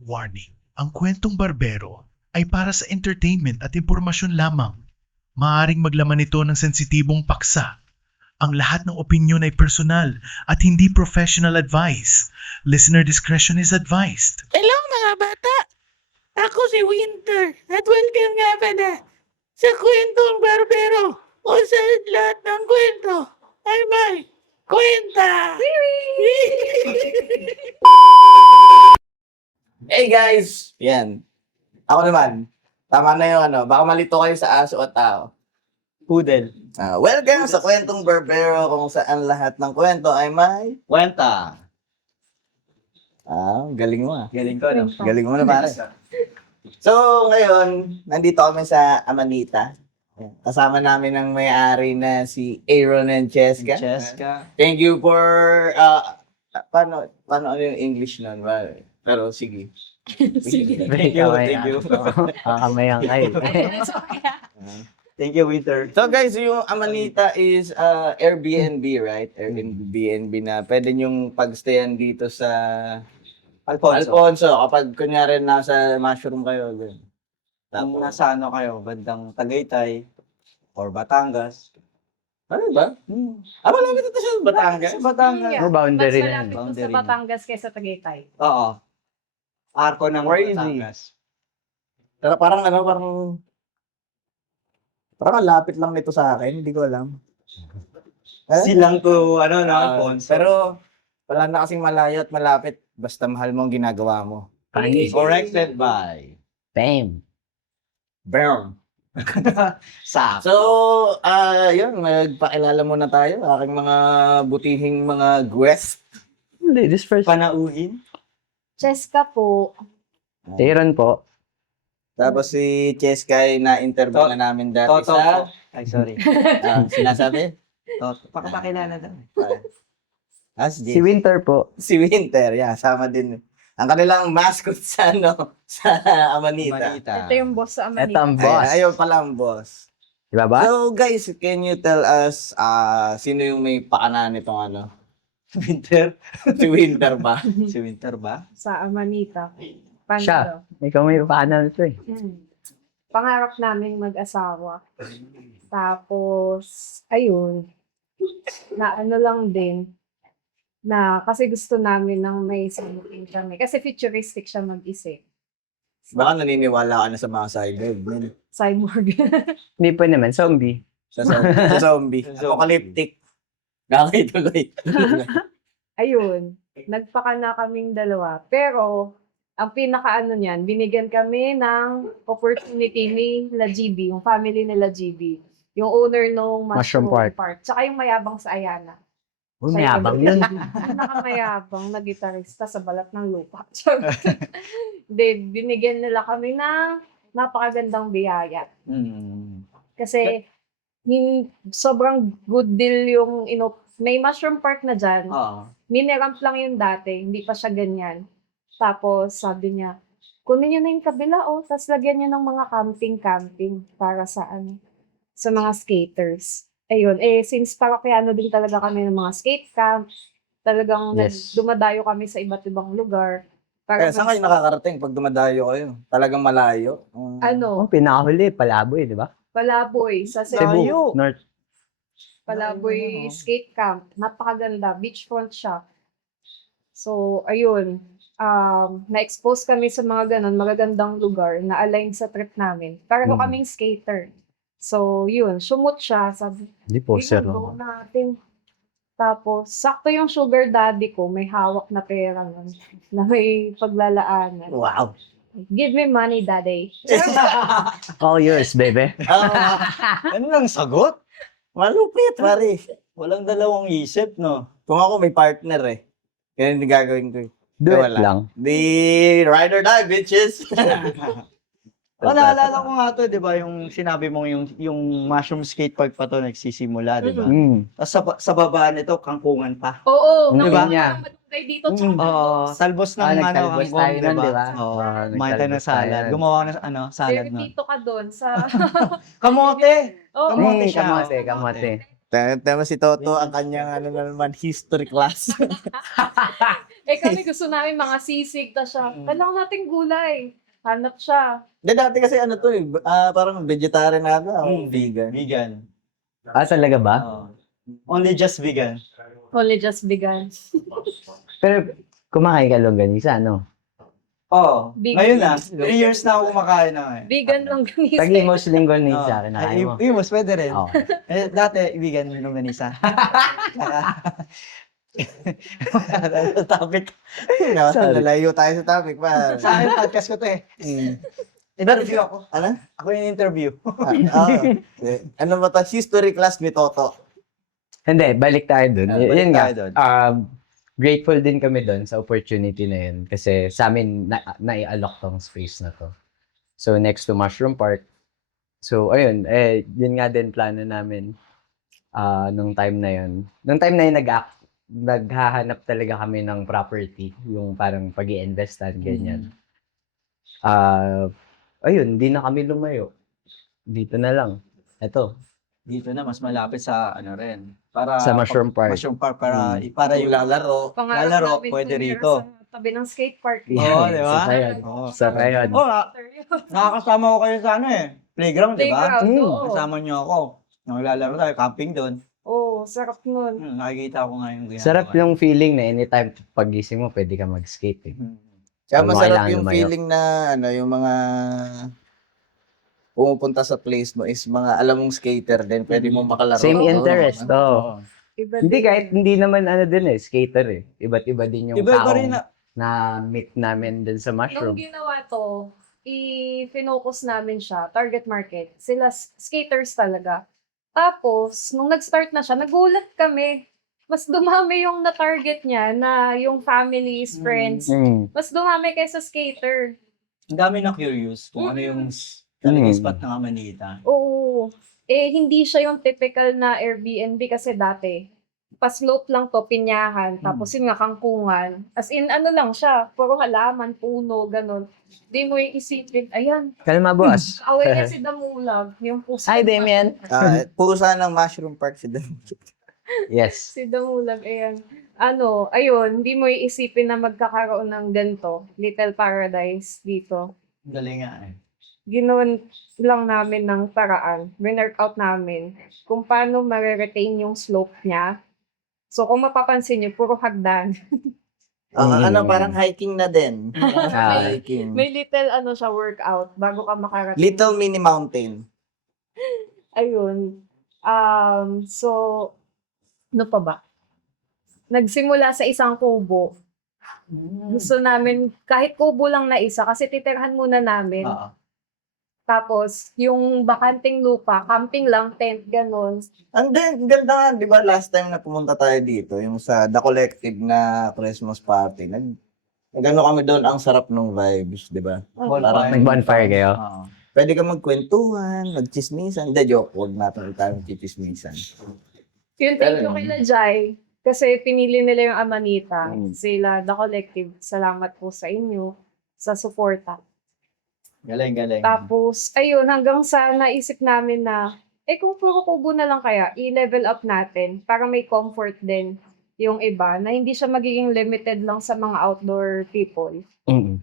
Warning, ang kwentong barbero ay para sa entertainment at impormasyon lamang. Maaaring maglaman ito ng sensitibong paksa. Ang lahat ng opinyon ay personal at hindi professional advice. Listener discretion is advised. Hello mga bata! Ako si Winter at welcome nga pala sa Kwentong Barbero o sa lahat ng kwento ay may kwenta! Hey guys! Yan. Ako naman. Tama na yung baka malito kayo sa aso at tao. Poodle. Welcome sa Kwentong Barbero kung saan lahat ng kwento ay may... Kwenta. Galing mo ah. Galing ko, no? Galing mo na pare. So, ngayon, nandito kami sa Amanita. Kasama namin ang may-ari na si Aaron and Cheska. Cheska. Thank you for... paano yung English nun? Pero sige. Thank you. Kakamayang kayo. Thank you, Winter. So guys, yung Amanita is Airbnb, right? Airbnb na pwede nyong pagstayan dito sa Alfonso. Kapag kunyari nasa mushroom kayo. Ganun. Kung nasa kayo, bandang Tagaytay or Batangas. Ano ba? Malapit ito sa Batangas. Sa Batangas. Or boundary Mas na. malapit to Boundary sa na. Batangas kaysa Tagaytay. Oo. Arko ng Crazy. Batangas. Pero parang parang lapit lang nito sa akin. Hindi ko alam. Silang to, Alfonso. Pero wala na kasing malayo at malapit. Basta mahal mo ang ginagawa mo. Panis. Corrected by Bam. Bam! Sa. So, yun, magpakilala muna tayo. Aking mga butihing mga guest. Ladies first. Panauhin. Cheska po. Aaron po. Tapos si Cheska ay na-interview na namin dati Toto. sa Ay, sorry. sinasabi. Toto. Pakapakilala daw. Si Si Winter po. Si Winter, yeah, sama din. Ang kanilang mascot sa sa Amanita. Manita. Ito yung boss sa Ito Amanita. ang boss. Ayun pala ang boss. Diba ba? So guys, can you tell us sino yung may pakana nitong Winter. Si Winter ba? Si Winter ba? Sa Amanita. Paano Siya. daw? Ikaw may paano ito eh. Pangarap namin mag-asawa. Tapos, ayun. Na ano lang din. Na kasi gusto namin ng may samutin kami. Kasi futuristic siya mag-isip. Baka naniniwala ka na sa mga cyborg. Man. Cyborg. Hindi po naman. Zombie. Sa zombie. Apocalyptic. Nakakituloy. Ayun. Nagpaka na kaming dalawa. Pero, ang pinakaano niyan, binigyan kami ng opportunity ni La GB, yung family nila GB. Yung owner ng Mushroom Park. Tsaka yung mayabang sa Ayala. Uy, mayabang yun. Pinakamayabang na gitarista sa balat ng lupa. Binigyan nila kami ng napakagandang biyaya. Kasi sobrang good deal yung may mushroom park na dyan. Oo. Miniramp lang yung dati, hindi pa siya ganyan. Tapos sabi niya, kunin niyo na yung kabila tapos lagyan niyo ng mga camping para sa sa mga skaters. Ayun, since parokyano din talaga kami ng mga skate camp, talagang Yes. dumadayo kami sa iba't ibang lugar. Kaya saan kayo nakakarating pag dumadayo kayo? Talagang malayo. Oh, pinakahuli. Palaboy, di ba? Palaboy, sa Cebu. North. Palaboy Skate Camp. Napakaganda. Beachfront siya. So, ayun. Na-expose kami sa mga ganun, magagandang lugar na aligned sa trip namin. Pareho kaming skater. So, yun. Sumot siya. Sabi, Hindi po, sir. go natin. Tapos, sakto yung sugar daddy ko, may hawak na pera nun, na may paglalaanan. Wow. Give me money, daddy. All yours, baby. Ano lang sagot? Malupit, pare. Walang dalawang isip, no? Kung ako may partner kaya hindi gagawin ko. Do it Wala. lang. The ride or die, bitches. Naalala ko nga to, di ba, yung sinabi mong yung mushroom skate park pa to nagsisimula, di ba? Tapos sa baba nito, kangkungan pa. Oo, Di ba? malunggay dito. Oo, talbos ng nagtalbos hanggang, tayo nun, di ba? Oo, Oo, kumain tayo ng nagtalbos tayo salad. nun. Gumawa ng salad Very na. tito ka doon sa... Kamote! Oo. Kamote siya. Kamote. Tema si Toto, ang kanyang ano na naman, history class. Kami gusto namin mga sisig, ta siya, kailangan nating gulay. Hanap siya. Hindi, dati kasi ano to eh, parang vegetarian na ako, vegan. Vegan. Talaga ba? Only just vegan. Only just vegan. Pero kumakain ka longganisa, no? Oo. Vegan. Ngayon na. 3 years na ako kumakain na ngayon. Vegan lang ganisa. Taglimos longganisa, kinakain mo. Imos, pwede rin. Oo. Dati, vegan nung ganisa. Topic. Nalayo tayo sa topic pa. Sa akin, podcast ko to eh. Interview ako. Ano? Ako yung interview. Ano ba to? History class ni Toto. Hindi, balik tayo dun. Balik Yun nga, tayo dun. grateful din kami dun sa opportunity na yun kasi sa amin nai-alok tong space na to. So, next to Mushroom Park. So, ayun, yun nga din plano namin nung time na yun. Nung time na yun, naghahanap talaga kami ng property, yung parang pag-i-investan, ganyan. Ayun, hindi na kami lumayo. Dito na lang. Eto, Dito na, mas malapit sa ano rin. Para sa Mushroom Park. Mushroom Park para yung lalaro. Pangarap Lalaro, namin pwede tumira rito. Sa tabi ng skate park. Oo, di ba? Sa yun. Oo. Sa yun. Oo, nakakasama ko kayo sa ano eh. Playground, di ba? Playground, oo. Kasama niyo ako. Naglalaro tayo, camping doon. Oo, sarap nun. Nakikita ko nga yung ginagawa. Sarap yung feeling na anytime pagising mo, pwede ka mag-skate. Eh. Kaya Huwag mo masarap kailangan yung lumayo. feeling na ano, yung mga pumupunta sa place mo is mga alam mong skater din, pwede mo makalaro. Same Oo. interest, Oo. Iba Hindi din. kahit hindi naman ano din skater eh. Iba't iba din yung Iba-iba tao rin na meet namin din sa Nung Mushroom. ginawa to, i-focus namin siya, target market. Sila skaters talaga. Tapos, nung nag-start na siya, nagulat kami. Mas dumami yung na-target niya na yung families, friends. Mas dumami kaysa skater. Ang dami na curious kung ano yung talagang spot ng Amanita. Oo. Hindi siya yung typical na Airbnb kasi dati. Pa-slope lang to, pinyahan. Tapos yun nga, kangkungan. As in, ano lang siya, puro halaman, puno, ganun. Di mo iisipin, ayan, Kalma boss. away niya si Damulag. Yung pusa. Hi Damien. Pusa ng Mushroom Park si Dan. Yes. Si Damulag, ayan. Ayun, hindi mo iisipin na magkakaroon ng ganito. Little paradise dito. Galing nga eh. Ginawan lang namin ng paraan. Winwork out namin kung paano ma-retain yung slope niya. So, kung mapapansin niyo, puro hagdan. Ano, parang hiking na din. Hiking. May little siya workout bago ka makarating. Little mini mountain. Ayun. So, ano pa ba? Nagsimula sa isang kubo. Gusto namin, kahit kubo lang na isa, kasi titirhan muna namin. Oo. Tapos, yung bakanting lupa, camping lang, tent, ganun. Ang ganda nga, di ba last time na pumunta tayo dito, yung sa The Collective na Christmas party, nag-ano kami doon, ang sarap ng vibes, di ba? Parang Nag-bonfire kayo? Oo. pwede ka magkwentuhan, magchismisan. Hindi, joke, huwag natin tayo magchichismisan. Yun, thank you kay Jai. Kasi pinili nila yung Amanita. Mm. Sila, The Collective. Salamat po sa inyo sa suporta. Galing, galing. Tapos, ayun, hanggang sa naisip namin na, kung puro kubo na lang kaya, i-level up natin para may comfort din yung iba, na hindi siya magiging limited lang sa mga outdoor people. Mm.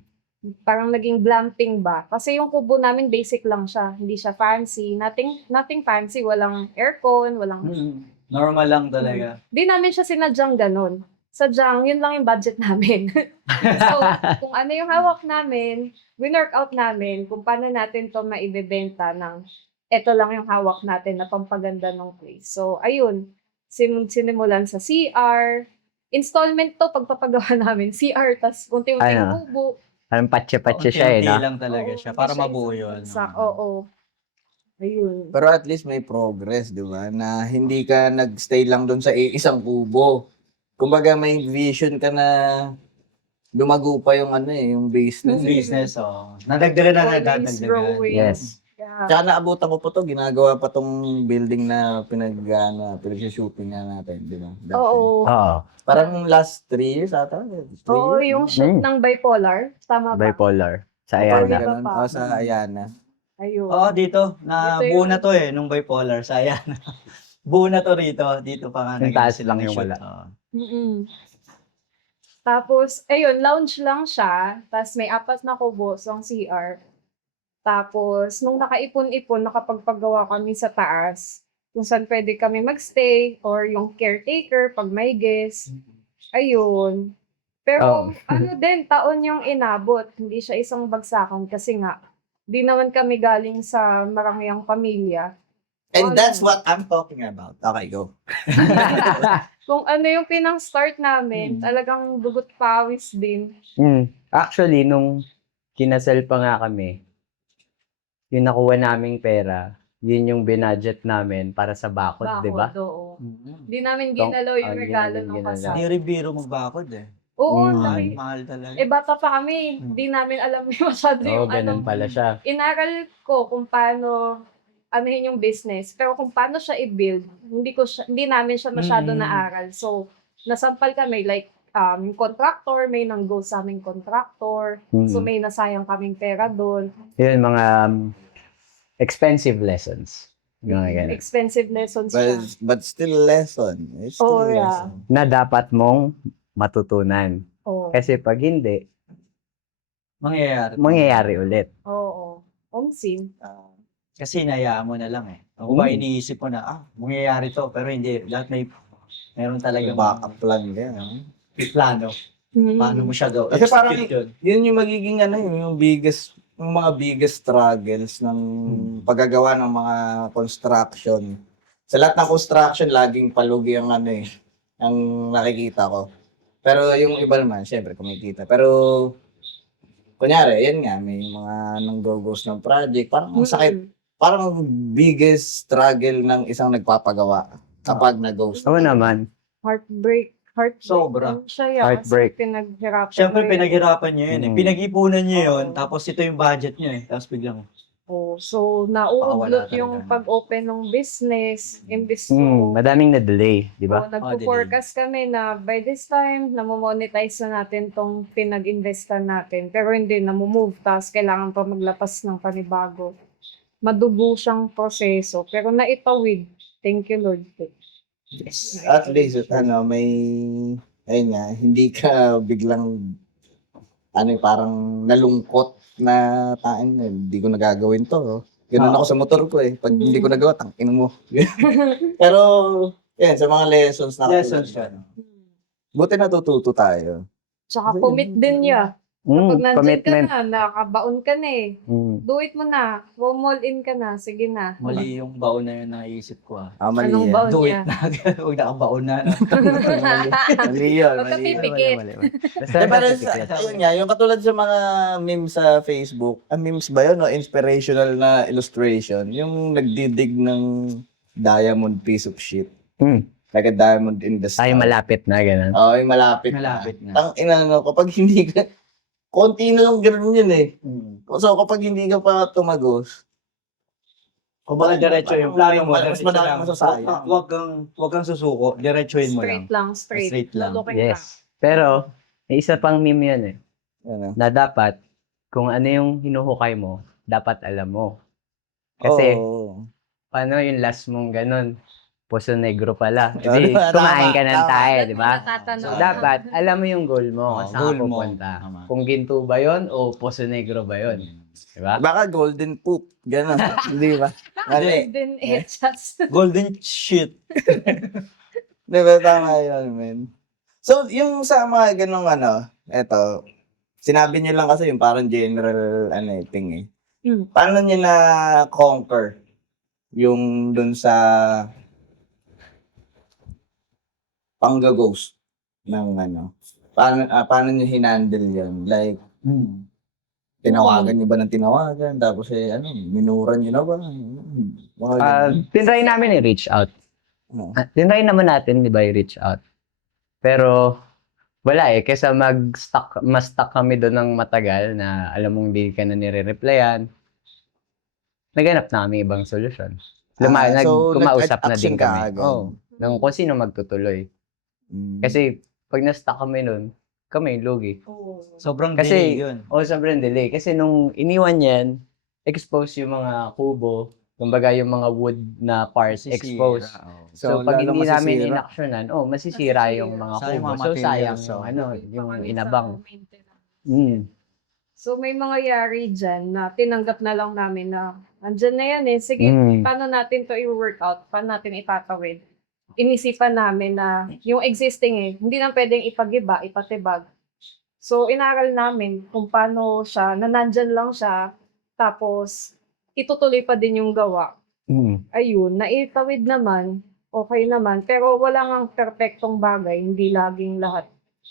Parang naging glamping ba? Kasi yung kubo namin basic lang siya. Hindi siya fancy. Nothing fancy. Walang aircon, walang... Normal lang talaga. Di namin siya sinadyang ganun. Sadyang, yun lang yung budget namin. So, kung ano yung hawak namin, winwork out namin kung paano natin to maibebenta ng eto lang yung hawak natin na pampaganda ng place. So, ayun. Sinimulan sa CR. Installment to, pagpapagawa namin. CR, tas unti-unti Ano? yung kubo. Parang patse-patse siya eh, Unti-unti no? lang talaga Oo, siya hindi para siya mabuo isang yun. bagsak. Oo. Ayun. Pero at least may progress, di ba? Na hindi ka nagstay lang doon sa isang kubo. Kumbaga may vision ka na lumago pa yung yung business. Yung business, oh. Nadagdagan na Always nadagdagan. growing. Yes. Yeah. Tsaka naabutan ko po to, ginagawa pa tong building na pinag-shooting na natin, di ba? Dati. Oo. Oo. Parang last 3 years ata. 3 Oo, years? yung shoot ng bipolar. Tama ba? Bipolar. Sa Parang Ayala. ganun. Iba pa. Oo, sa Ayana. Ayun. Oo, dito. Dito Buo yung- na to eh, nung bipolar. Sayang. Buo na to rito. Dito pa nga. Yung naging taas sila lang yung nag-shoot. wala. Oo. Mm. Tapos, ayun, lounge lang siya. Tapos may 4 na kubo, so ang CR. Tapos, nung nakaipon-ipon, nakapagpagawa kami sa taas. Kung saan pwede kami magstay or yung caretaker pag may guest. Ayun. Pero, ano din, taon yung inabot. Hindi siya isang bagsakan kasi nga, di naman kami galing sa marangyang pamilya. And that's what I'm talking about. Okay, go. Kung ano yung pinang-start namin, talagang dugot pawis din. Actually, nung kinasal pa nga kami, yung nakuha naming pera, yun yung binudget namin para sa bakod, di ba? Bakod, oo. Mhm. Di namin Tong- ginalaw yung di regalo namin ng ginalaw. kasal. Hindi rin biro magbakod eh. Oo, Mahal, laki. mahal talaga. Eh, bata pa kami. Di namin alam masyado Oo, yung ganun pala siya. Inaral ko kung paano anuhin yung business. Pero kung paano siya i-build, hindi namin siya masyado naaral. So, nasampal kami like yung contractor, may nang-go sa aming contractor. So, may nasayang kaming pera doon. Yun, mga expensive lessons. Yung mga ganun. Expensive lessons siya. But still lesson. It's Oh, still yeah. lesson. Na dapat mong matutunan. Oo. Kasi pag hindi, Mangyayari. ulit. Oo. Omsim. Kasi hinayaan mo na lang eh. Ako ba iniisip mo na, mangyayari to, pero hindi. Lahat meron talaga Backup plan yan. may plano. Paano mo siya daw? Kasi parang execute yun? yun yung magiging yung mga biggest struggles ng paggagawa ng mga construction. Sa lahat ng construction, laging palugi ang ang nakikita ko. Pero yung iba naman, syempre, kumikita. Pero, kunyari, yan nga, may mga nang-go-goes ng project. Parang ang sakit. Parang ang biggest struggle ng isang nagpapagawa kapag nag-ghost. Oo naman. Heartbreak. Sobra. Ano siya yan? Heartbreak. Kasi pinaghirapan Siyempre, mo yun. pinaghirapan niyo yun eh. Mm. Pinag-ipunan niyo yun, Oo. tapos ito yung budget niyo eh. Tapos biglang, Oh, so, Pakawala nauudlot talaga. yung pag-open ng business. Imbis to, Madaming na-delay, di ba? nagpo-forecast kami na by this time, namomonetize na natin tong pinag-investan natin. Pero hindi, namumove. Tapos kailangan pa maglapas ng panibago. Madugo siyang proseso. Pero naitawid. Thank you, Lord. Yes. At least, ayun nga, hindi ka biglang, parang nalungkot na hindi ko nagagawin to. Ganun ako sa motor ko eh. Pag hindi ko nagawa, tangin mo. Pero, yan, sa mga lessons na lessons yan. buti natututo tayo. Tsaka commit din niya. Kapag nandyan ka Commitment. na, nakabaon ka na eh. Mm. Do it mo na. All in ka na. Sige na. Mali yung baon na yun naisip ko ah. Mali Anong yan. baon Do niya? it na. Huwag na kang baon na. Mali yun. Huwag ka Mali yun. pipikit. Basta Pero secret. ayun nga, yung katulad sa mga memes sa Facebook, memes ba yun, no? Inspirational na illustration, yung nagdidig ng diamond piece of shit. Mm. Like a diamond in the sky. Ay, malapit na, ganun. Oo, yung malapit, Malapit na. Tang ina, kapag hindi ka, konti na lang ganun yun eh. So kapag hindi ka pa tumagos, Kumbaga diretso yung plano mo. Mas Diretso madami lang. masasayang. Huwag kang susuko. Diretsuhin mo lang. Straight lang, straight. Straight lang. Lulukin lang. Yes. Pero, may isa pang meme yan eh. ano, Na dapat, kung ano yung hinuhukay mo, dapat alam mo. Kasi, oo. paano yung last mong ganun? Puso negro pala. Tama, Hindi, kumain ka ng tama. tayo, Ba't di mo ba? natatanong? So, dapat, alam mo yung goal mo, Oo, kung saan goal ka mo. pupunta. Tama. Kung ginto ba yon o puso negro ba yon, di ba? Baka golden poop, gano'n. Hindi ba? Mali. Then, headshots. Golden shit. Di ba? Tama yun, man. So, yung sa mga ganong eto, sinabi niyo lang kasi yung parang general, thing eh. Paano niyo na-conquer yung dun sa pang-ghost ng paano niyo hinandle yun? Like, tinawagan niyo ba ng tinawagan? Tapos minuran niyo na ba? Mga ganun. Tinry namin i-reach out. Oo. Tinry naman natin, di ba, i-reach out. Pero, wala eh. Kesa ma-stuck kami doon ng matagal na alam mong di ka na nire-replyan, naghanap na kami ibang solusyon. So, Kumausap na nag-action din ka kami. agad. Oo. Nung kung sino magtutuloy. Mm. Kasi, pag na-stuck kami nun, kami, lugi. Sobrang Kasi- delay yun. O, sobrang delay. Kasi nung iniwan yan, expose yung mga kubo, Kumbaga yung mga wood na part Masisira, exposed. Oh. So, pag lalo hindi namin masisira. inaksyonan, masisira yung mga Sayang kubo. mga So, sayang materials, yung, oh. yung Kami inabang. sa maintenance. Mm. So may mga yari dyan na tinanggap na lang namin na andyan na yan eh. Sige, Mm. paano natin to i-workout? Paano natin itatawid? Inisipan namin na yung existing hindi na pwedeng ipagiba, ipatibag. So inaral namin kung paano siya, na nandyan lang siya, tapos itutuloy pa din yung gawa. Mm. Ayun, naitawid naman, okay naman, pero wala ngang perpektong bagay, hindi laging lahat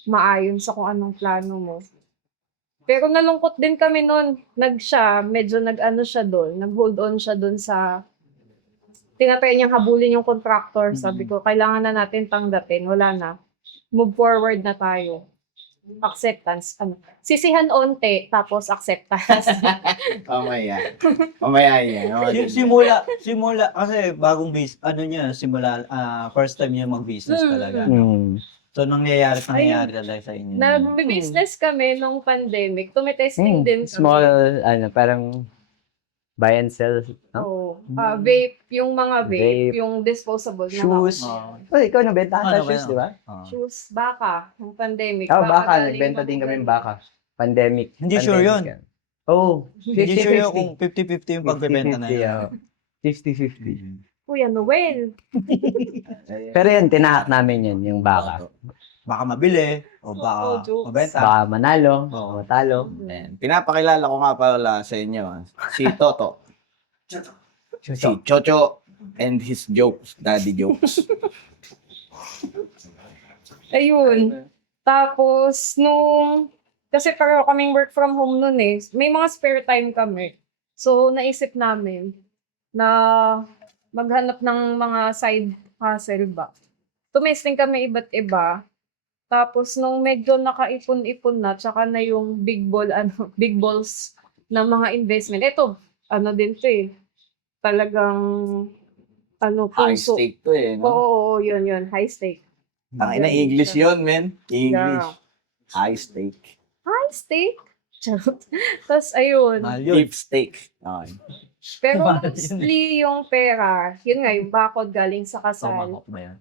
maayon sa kung anong plano mo. Pero nalungkot din kami noon. Medyo nag-ano siya doon, nag-hold on siya doon sa tinatry niyang habulin yung contractor. Sabi ko, kailangan na natin tanggapin, wala na. Move forward na tayo. Acceptance. Sisihan onte, tapos acceptance. Mamaya. Mamaya yan. Simula kasi bagong simula first time niya mag-business talaga. Mm. So nangyayari talaga sa inyo. Nag-business kami nung pandemic. Tumitesting din kami. Small, parang buy and sell. No? Oh, vape, yung mga vape, Vape. yung disposable na Shoes. Oh. Ikaw nabenta ka sa Ano ba shoes, yun? di ba? shoes, baka, ng pandemic. Baka. galing Nagbenta din kami magugulan. baka. Pandemic. Hindi sure yun. Pandemic yan. Oh, Hindi 50-50. sure yun kung 50-50 yung pagbebenta na 50-50, yun. oh. 50-50. Kuya Noel. Pero yan, tinahak namin yan, yung baka. Baka mabili o Oo, baka jokes. mabenta. Baka manalo, Oo. matalo. Ayan. Pinapakilala ko nga pala sa inyo, si Toto. Si Chocho and his jokes, daddy jokes. Ayun. Tapos, kasi pareho kaming work from home nun eh. May mga spare time kami. So, naisip namin na maghanap ng mga side hustle ba. Tumesting kami iba't iba. Tapos, nung medyo nakaipon-ipon na, tsaka na yung big balls na mga investment. Ito, din to eh. Talagang, High puso. stake to eh, no? Oo, yun. High stake. Ang ina English yun, men. English. Yeah. High stake. High stake? Charot. Tapos, ayun. Mahal yun. Deep stake. Okay. Pero Mahal yun. mostly yung pera, yun nga, yung bakod galing sa kasal. Tomahawk ba yan?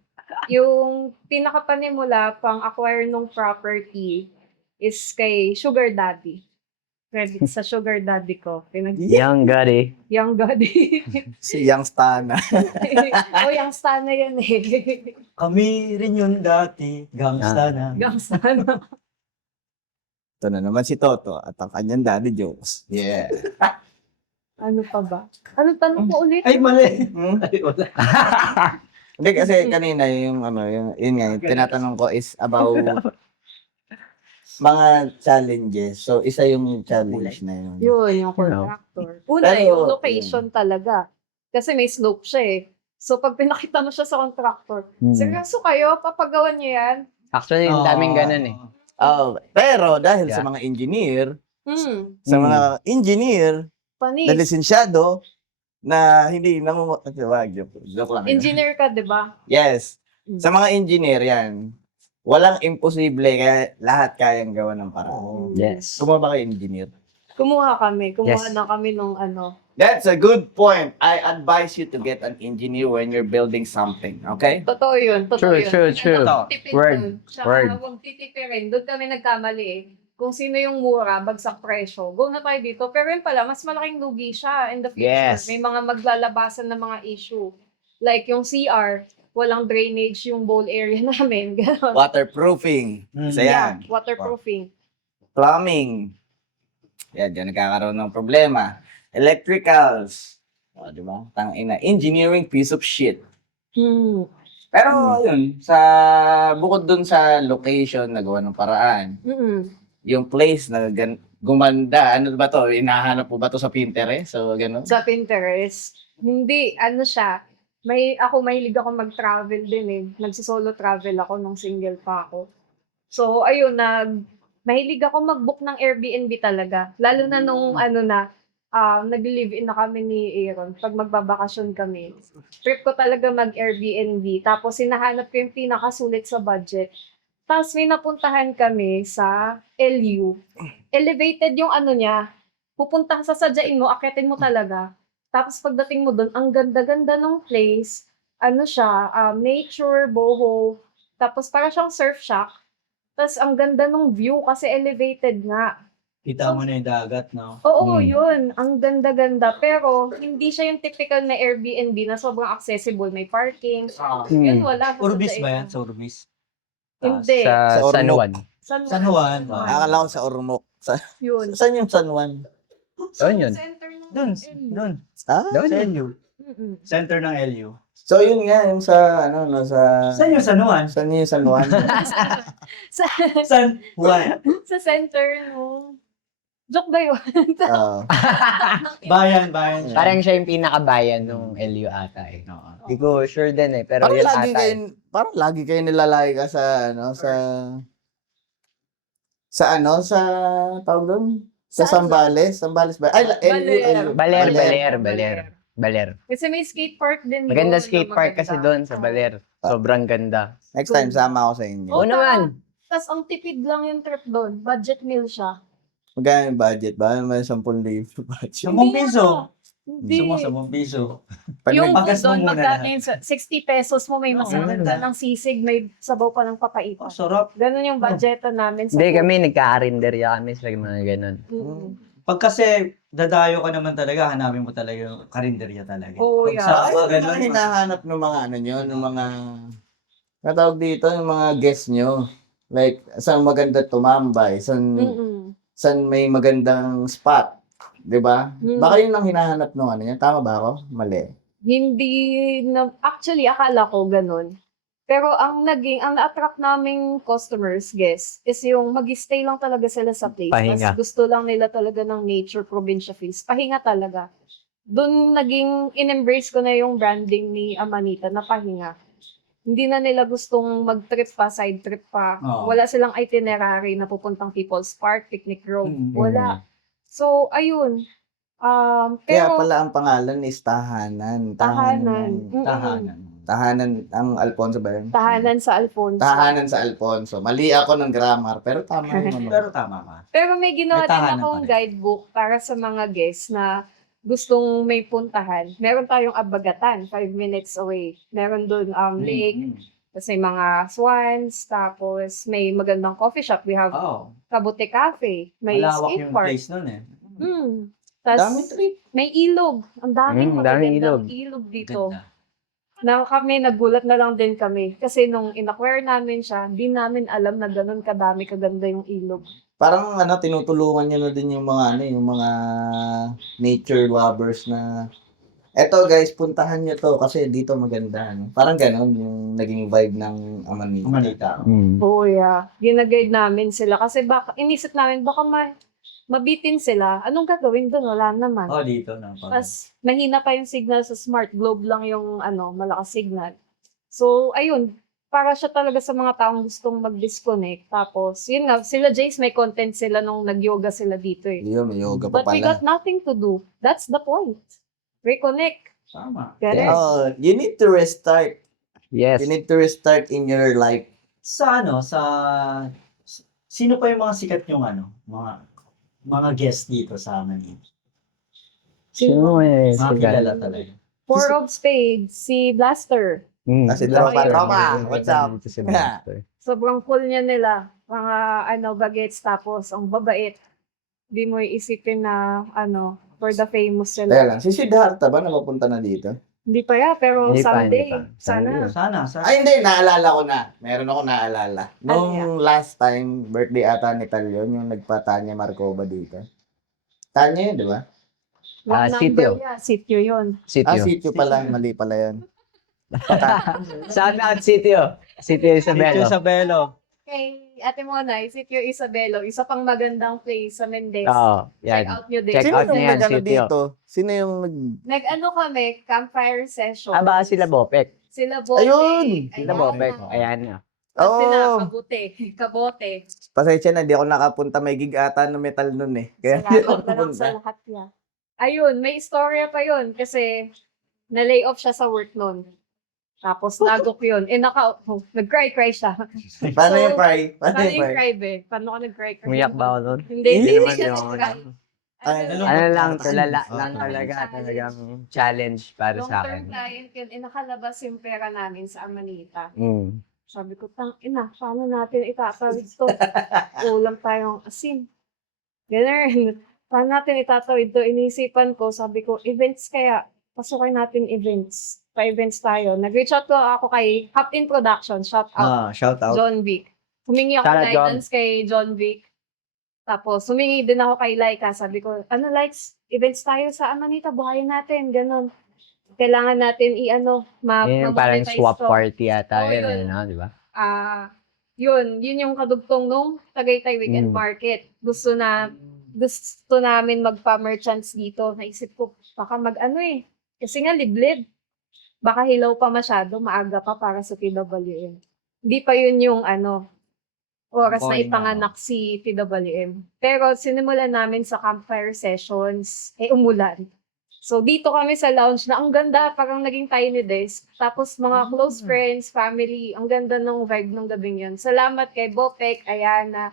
Yung pinakapanimula pang acquire ng property is kay Sugar Daddy. Credit sa Sugar Daddy ko. Young Gotti. Young Daddy. Si Young Stana. Yung stan na yan eh. Kami rin yun dati, gangsta na. Yung stan na. Ito na naman si Toto at ang kanyang daddy jokes. Yeah. Ano pa ba? Ano tanong ko ulit? Ay, mali. Hmm? Ay, wala. Hindi kasi kanina yung yun nga, yung tinatanong ko is about mga challenges. So, isa yung challenge na yun. Yun, yung contractor. Una, Pero, yung location talaga. Kasi may slope siya eh. So, pag pinakita mo siya sa contractor, seryoso kayo? Papagawan niyo yan? Actually, yung daming ganun eh. Pero dahil Yeah. sa mga engineer, Hmm. mga engineer Panis. na lisensyado na hindi joke lang. yun. Engineer ka, di ba? Yes. Mm. Sa mga engineer yan, walang imposible kaya lahat kayang gawa ng paraan. Yes. Kumuha ba kayo engineer? Kumuha kami. Kumuha Yes. na kami nung That's a good point. I advise you to get an engineer when you're building something. Okay? Totoo yun. Totoo True, yun. true, true. Huwag tipid Word, dun. Tsaka word. huwag titipirin. Doon kami nagkamali eh. Kung sino yung mura, bagsak presyo. Go na tayo dito. Pero yun pala, mas malaking lugi siya in the future. Yes. May mga maglalabasan na mga issue. Like yung CR, walang drainage yung bowl area namin. Ganon. Waterproofing. Isa Yeah, yan. waterproofing. Plumbing. Yan, dyan nagkakaroon ng problema. Electricals. Di ba? Tangina. Engineering piece of shit. Pero yun, bukod dun sa location, nagawa ng paraan. Yung place na gumanda, ano ba to? Hinahanap po ba to sa Pinterest? So, gano'n? Sa Pinterest, hindi, siya, mahilig ako mag-travel din eh. Nagsisolo travel ako nung single pa ako. So, ayun, mahilig ako mag-book ng Airbnb talaga. Lalo na nung nag-live-in na kami ni Aaron. Pag magbabakasyon kami, trip ko talaga mag-Airbnb. Tapos, hinahanap ko yung pinakasulit sa budget. Tapos, may napuntahan kami sa LU. Elevated yung niya. Pupunta sa sadyain mo, akitin mo talaga. Tapos pagdating mo doon, ang ganda-ganda ng place. Ano siya, nature, boho. Tapos para siyang surf shack. Tapos ang ganda ng view kasi elevated nga. Kita mo na yung dagat, no? Oo, Hmm. yun. Ang ganda-ganda. Pero hindi siya yung typical na Airbnb na sobrang accessible. May parking. Yun, wala. Urbis Sa ba daig. yan? Sa Urbis? Hindi. Sa Sa San Ormoc. Juan. San Juan. Akala ko sa Ormoc. Yun. Saan yung San Juan? Doon yun. Center ng Doon. LU. Doon. Ah? Doon Sa yun. LU. Mm-mm. Center ng LU. So yun nga, yung sa, ano, no, sa... Saan yung San Juan? Saan yung San Juan? sa, San Juan. sa center no. Joke ba yun? Oo. Bayan siya. Parang siya yung pinakabayan ng LU ata eh. Hindi ko sure din eh, pero Parang yun lagi ata kayo, eh. parang lagi kayo nilalay ka sa, ano, sa tawag doon? Sa Saan? Sambales? Sambales ba? Ay, LU. Baler. Kasi may skate park din Maganda doon na skate park kasi maganda. doon sa Baler. Sobrang ganda. Next time, sama ako sa inyo. Oo Oo naman. Tapos ang tipid lang yung trip doon. Budget meal siya. Magkano yung budget ba? May 10,000 budget. 10 Hindi piso. Hindi. Gusto mo 10 piso. Pag Yung nag- Pagas mo doon, muna magkano lahat. yun? 60 pesos mo, may masagal ka ng sisig, may sabaw pa ng papaitan. Oh, sarap. Ganun yung budget namin sa Hindi food. kami, nagka-arinderya kami sa mga ganun. Mm-mm. Pag kasi dadayo ka naman talaga, hanapin mo talaga yung karinderya talaga. Oo, Pag yeah. sa Ay, ganun, ano hinahanap ng mga ano nyo, ng mga natawag dito, yung mga guests nyo. Like, saan maganda tumambay, Mm-mm. saan may magandang spot. 'Di ba? Mm. Baka yun ang hinahanap ng ano niya. Tama ba ako? Mali. Hindi na, actually, akala ko ganun. Pero ang na-attract naming customers, guests, is yung mag-stay lang talaga sila sa place. Pahinga. Tas gusto lang nila talaga ng nature, probinsya feels. Pahinga talaga. Doon naging in-embrace ko na yung branding ni Amanita na pahinga. Hindi na nila gustong mag-trip pa, side trip pa. Oo. Wala silang itinerary na pupuntang People's Park, Picnic Grove. Mm. Wala. So, ayun. Kaya Pero, pala ang pangalan is Tahanan. tahanan. tahanan. Tahanan ang Alfonso ba yun? Tahanan sa Alfonso. Tahanan sa Alfonso. Mali ako ng grammar, pero tama naman. Pero tama ka. Pero may ginawa May din tahanan akong pa rin. guidebook para sa mga guests na gustong may puntahan. Meron tayong Abagatan, 5 minutes away. Meron doon lake, tapos may mga swans, tapos may magandang coffee shop. We have Oo. Kabute Cafe, may Malawak skate yung park. place nun eh. Tapos Dami trip. may ilog. Ang daming daming magagandang ilog dito. Ganda. Na kami, nagulat na lang din kami. Kasi nung in-acquire namin siya, di namin alam na ganun kadami kaganda yung ilog. Parang ano, tinutulungan nyo na din yung mga ano, yung mga nature lovers na eto guys, puntahan nyo to kasi dito maganda. No? Parang ganon yung naging vibe ng Amanita. Manita. Oo, yeah. Ginaguide namin sila. Kasi baka, inisip namin, baka mabitin sila. Anong gagawin doon? Wala naman. Oh, dito na. Tapos, mahina pa yung signal sa smart. Globe lang yung malakas signal. So, ayun. Para siya talaga sa mga taong gustong mag-disconnect. Tapos, yun nga, sila Jace, may content sila nung nag-yoga sila dito eh. Yun, may yoga pa But we pala. got nothing to do. That's the point. Reconnect. Tama. Correct. Oh, you need to restart. Yes. You need to restart in your life. Sa sino pa yung mga sikat yung mga guest dito sa amin? Sino eh? Mga kilala talaga. Four of Spades, si Blaster. Kasi tropa. What's up? Si Blaster. Sobrang cool niya nila. Mga bagets, tapos ang babait. Di mo iisipin na for the famous Teka sila. lang, si Siddhartha ba napapunta na dito? Hindi pa pero Hindi pa, someday. hindi pa. Sana. Sana. Ay, hindi. Naalala ko na. Meron ako naalala. Nung last time, birthday ata ni Tal yun, yung nagpa-Tanya Marcova dito. Tanya yun, di ba? Wrong sitio. number yan. Sitio yun. Ah, Sitio. sitio pala. Mali pala yun. Shout out Sitio. Sitio Isabelo. Isabelo. Kay Ate Monay, Sitio Isabelo. Isa pang magandang place sa Mendez. Oo, Check yan. out nyo din. Check Sino out yung na yan, nag-ano sitio. dito? Sino yung nag... Nag-ano kami, campfire session. Baka sila Bopek. Sila Bote. Ayun! Sila Bopek. Ayan na. Oo. Sila Kabute. Kabote. Pasensya na, di ako nakapunta. May gig ata ng metal nun eh. Kaya hindi ako Salamat na lang napunta. sa lahat niya. Ayun, may istorya pa yun kasi na-lay off siya sa work nun. Tapos nagok yun. Nag-cry siya. Paano yung cry? Paano Paano yung yung cry? cry, be? Paano ka nag-cry? Umiyak ba ako doon? Hindi Hindi naman siya yung nag-cry. Ano lang, tulala Ah, lang challenge. talagang challenge para sa Long-term akin. client yun, nakalabas yung pera namin sa Amanita. Mm. Sabi ko, paano natin itatawid to? Kulang tayong asin. Ganun. Paano natin itatawid to? Inisipan ko, sabi ko, events kaya. Pasukin natin events. Pa-events tayo. Nag-reach out ko ako kay Hop In Production. Shout out. Shout out. John Vic. Humingi ako Shout out, John. guidance kay John Vic. Tapos, humingi din ako kay Laika. Sabi ko, Likes, events tayo sa Amanita, buhayin natin. Ganon. Kailangan natin Yun yung parang ma-monetize swap to. party yata Oo, yun, yun. di ba? Yun yung kadugtong nung Tagaytay Weekend Market. Gusto namin magpa-merchants dito. Naisip ko, baka kasi nga liblib. Baka hilaw pa masyado, maaga pa para sa PWM. Hindi pa yun yung oras na Point, ipanganak si PWM. Pero sinimulan namin sa campfire sessions, umulan. So dito kami sa lounge na ang ganda, parang naging tiny desk. Tapos mga close friends, family, ang ganda ng vibe ng gabing yun. Salamat kay Bopek, Ayana,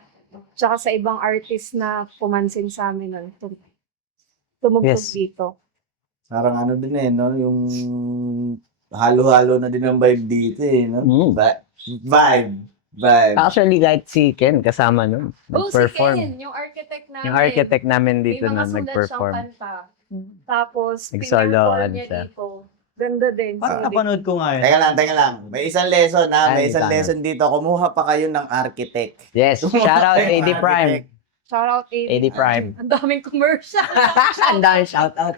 tsaka sa ibang artist na pumansin sa amin nun. Tumugtog Yes. dito. Parang ano din no? Yung halo-halo na din ang vibe dito no? Mm. Vibe. Actually, kahit si Ken kasama nun. Si Nag-perform. Ken, yung architect namin. Yung architect namin dito May mga na sulat nag-perform. siyang kanta. Tapos, Nag-solo, pinag-call ano niya siya. dito. Ganda din. Parang Solid. napanood ko nga yun. Teka lang. May isang lesson Ay, May isang sana. lesson dito. Kumuha pa kayo ng architect. Yes, shout out AD Prime. Shout out AD Prime. Ang daming commercial. Ang daming shout out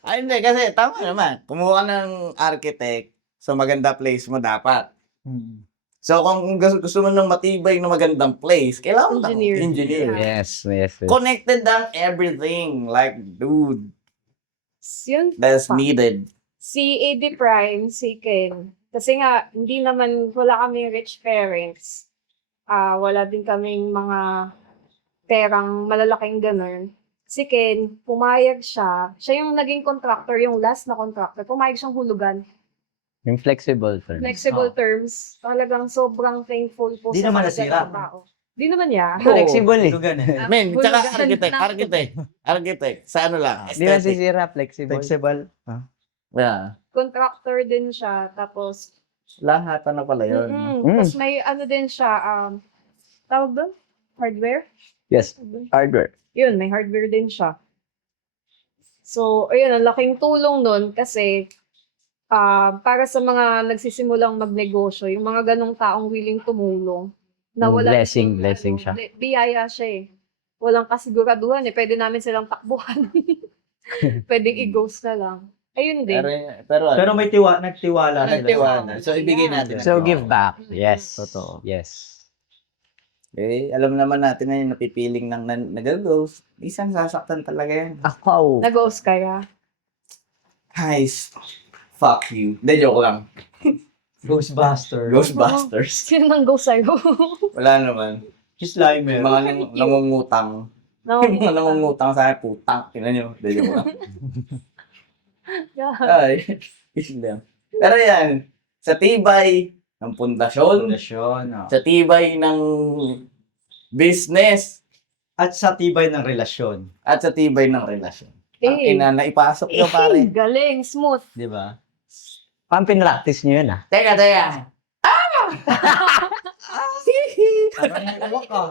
Ay, hindi. Kasi tama naman. Kumuha ka ng architect. So, maganda place mo dapat. Hmm. So, kung gusto mo ng matibay na magandang place, kailangan mo ng Engineer. engineer. Yes. Connected ang everything. Like, dude, Yun, that's needed. si AD Prime, si Ken. Kasi nga, wala kami rich parents. Wala din kaming mga perang malalaking ganun. Si Ken, pumayag siya. Siya yung naging contractor, yung last na contractor. Pumayag siyang hulugan. Yung flexible terms. Flexible terms. Talagang sobrang thankful po Di sa naman mga nasira. ganung tao. Di naman niya. Flexible eh. Lugan eh. Men, tsaka Hulugan architect. Sa ano lang, Di aesthetic. masisira, flexible. Flexible. Yeah. Contractor din siya. Tapos, Lahat na pala yun. Tapos may din siya, tawag doon? Hardware? Yes, hardware. Yun, may hardware din siya. So, ayun, ang laking tulong nun kasi para sa mga nagsisimulang magnegosyo, yung mga ganong taong willing tumulong, na wala Blessing siya. Biyaya siya eh. Walang kasiguraduhan eh. Pwede namin silang takbuhan. Pwedeng i-ghost na lang. Ayun din. Pero may nagtiwala sila. Nagtiwala. So, ibigay natin. So, give back. Yes. Totoo. Yes. Okay, alam naman natin na yung napipiling ng nag-ghost. Isang sasaktan talaga yan. Ako. Nag-ghost kaya. Guys, fuck you. Hindi, joke lang. Ghostbuster. Ghostbusters. Sino nang ghost sa'yo? Wala naman. Slimer. Mga nangungutang. No. Mga nangungutang sa akin, putang. Tingnan nyo. Hindi, joke lang. God. Ay, yun lang. Pero yan, sa tibay ng pundasyon, Relasyon. sa tibay ng business, At sa tibay ng relasyon. at sa tibay ng relasyon. Ang Eh. ina, naipasok nyo pare. Galing, smooth. Di ba? Pang pinractice nyo yun ah. Teka. Parang naiiyak ka.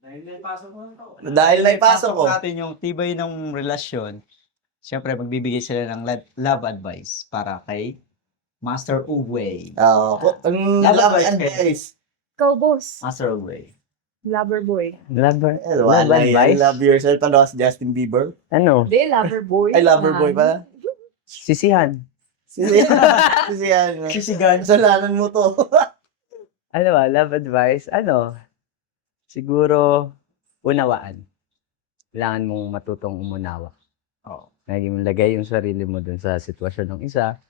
Dahil naipasok mo na to. Dahil naipasok ko. natin yung tibay ng relasyon. Siyempre, magbibigay sila ng love advice para kay Master Uway. Love advice. Ikaw, boss. Master Uway. Lover boy. Love Wala advice? yan. Love yourself. Ano si Justin Bieber? Ano? Hindi, lover boy. Ay, lover boy pala. Sisihan. Sisiyan. Sisigan. Kasalanan mo to. Ano ba? Love advice? Ano? Siguro, unawaan. Kailangan mong matutong umunawa. Oo. Lagay yung sarili mo dun sa sitwasyon ng isa.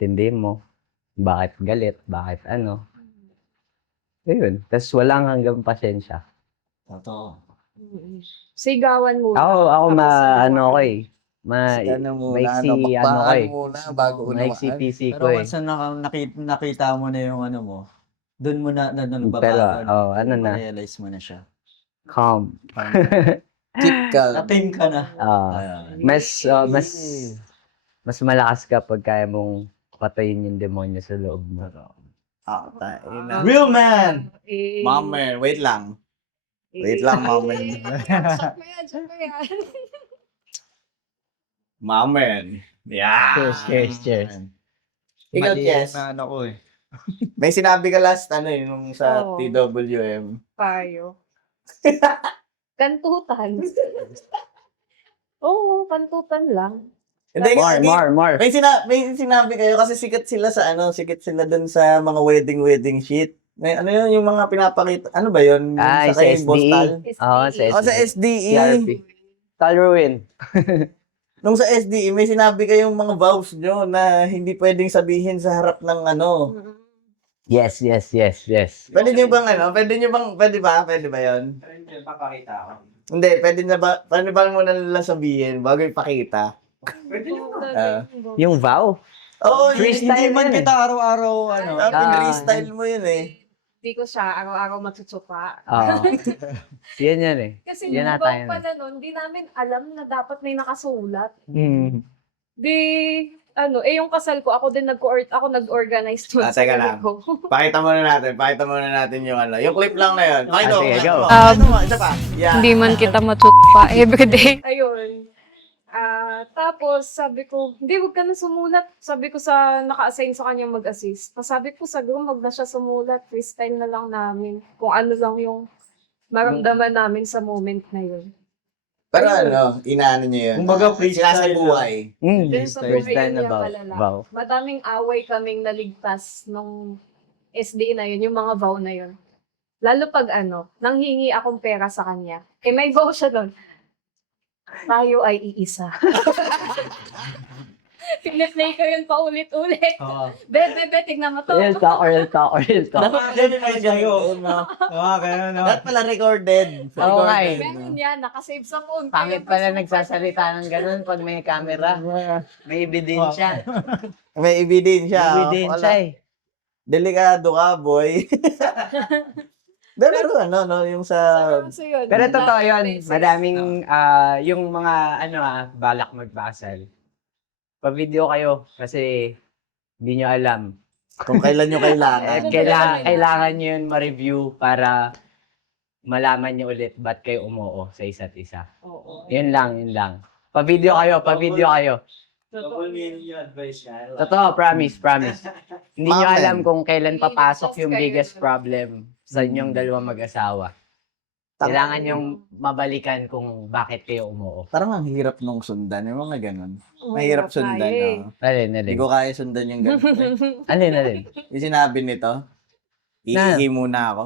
Tindihin mo. Bakit galit? Bakit ano? Ayun. Tapos walang hanggang pasensya. Totoo. Sigawan mo. Ako Tapos ano ko unawain. eh. Ano muna, Maiksi, bakbakan ano ko eh. muna bago Maiksi unawaan. PC Pero ko eh. once na nakita mo na yung ano mo, doon mo na Pero, babago. ano na. Realize mo na siya. Calm. Keep calm. Na-tame ka na. Mas malakas ka pag kaya mong patayin yung demonyo sa loob mo. Ina. Real man! Mamer, wait lang. Wait lang, Mamer. Shot mo yan, shot mo yan. Mamer. Yeah. Cheers. Ikaw, Mali Jess. na ano ko eh. May sinabi ka last, nung sa Oo. TWM. Payo. Kantutan. Oo, kantutan lang. Hindi, More. May sinabi kayo kasi sikat sila dun sa mga wedding sheet. Ano yun, yung mga pinapakita, ano ba yun? Sa kay SDE. Bostal? Oo, sa O, sa SDE. CRP. Talruin. Nung sa SDE, may sinabi kayong mga vows nyo na hindi pwedeng sabihin sa harap ng ano. Yes. Pwede ba yun? Papakita ako. Hindi, pwede ba muna nila sabihin bago ipakita? Yung vow. Oo, Freestyle Hindi man yan eh. kita araw-araw, ano. freestyle mo yun eh. Hindi ko siya araw-araw matutsupa. Oo. Yan eh. Kasi Yan yung ata ibang yun. pala nun, di namin alam na dapat may nakasulat. Hmm. Di, yung kasal ko, ako nag-organize to. Teka lang. Pakita muna natin yung ano. Yung clip lang na yun. Pakita mo. sige, go. Isa pa. Yeah. Hindi man kita matsupa everyday. Ayun. Tapos sabi ko, hindi, wag ka na sumulat. Sabi ko sa naka-assign sa kanya mag-assist. Sabi ko sa group, wag na siya sumulat. Freestyle na lang namin. Kung ano lang yung maramdaman namin sa moment na yun. Pero inaano nyo yun. Kumbaga, freestyle Sinasabuhay. Then sa buhay Freestyle na niya vow. kalala. Vow. Madaming away kaming naligtas nung SDA na yun, yung mga vow na yun. Lalo pag nanghingi akong pera sa kanya. May vow siya doon. Tayo ay iisa. Piniplay ko yun paulit-ulit. Oo. Bebe, tignan mo to. Real talk. Dapat kayo. Ganun, no? Dapat pala recorded. Oo nga eh. Meron yan, nakasave sa phone. Pangit pala nagsasalita ng ganun pag may camera. May ebidensya. May ebidensya. Ebidensya eh. Delikado ka, boy. Pero yung sa... Pero totoo yun. Madaming, yung mga, balak magpasal. Pa-video kayo kasi hindi nyo alam. Kung kailan nyo kailangan. Kailangan nyo yun ma-review para malaman nyo ulit ba't kayo umuo sa isa't isa. Oo. Yun lang. Pa-video kayo. Double meaning yung advice niya. Totoo, promise. Hindi nyo Amen. alam kung kailan papasok yung biggest problem sa inyong dalawang mag-asawa. Kailangan yung mabalikan kung bakit kayo umuo. Parang ang hirap nung sundan. Yung mga ganun. Mahirap sundan. Alin. Hindi ko kaya sundan yung ganun. Alin. Yung sinabi nito, iihi muna ako.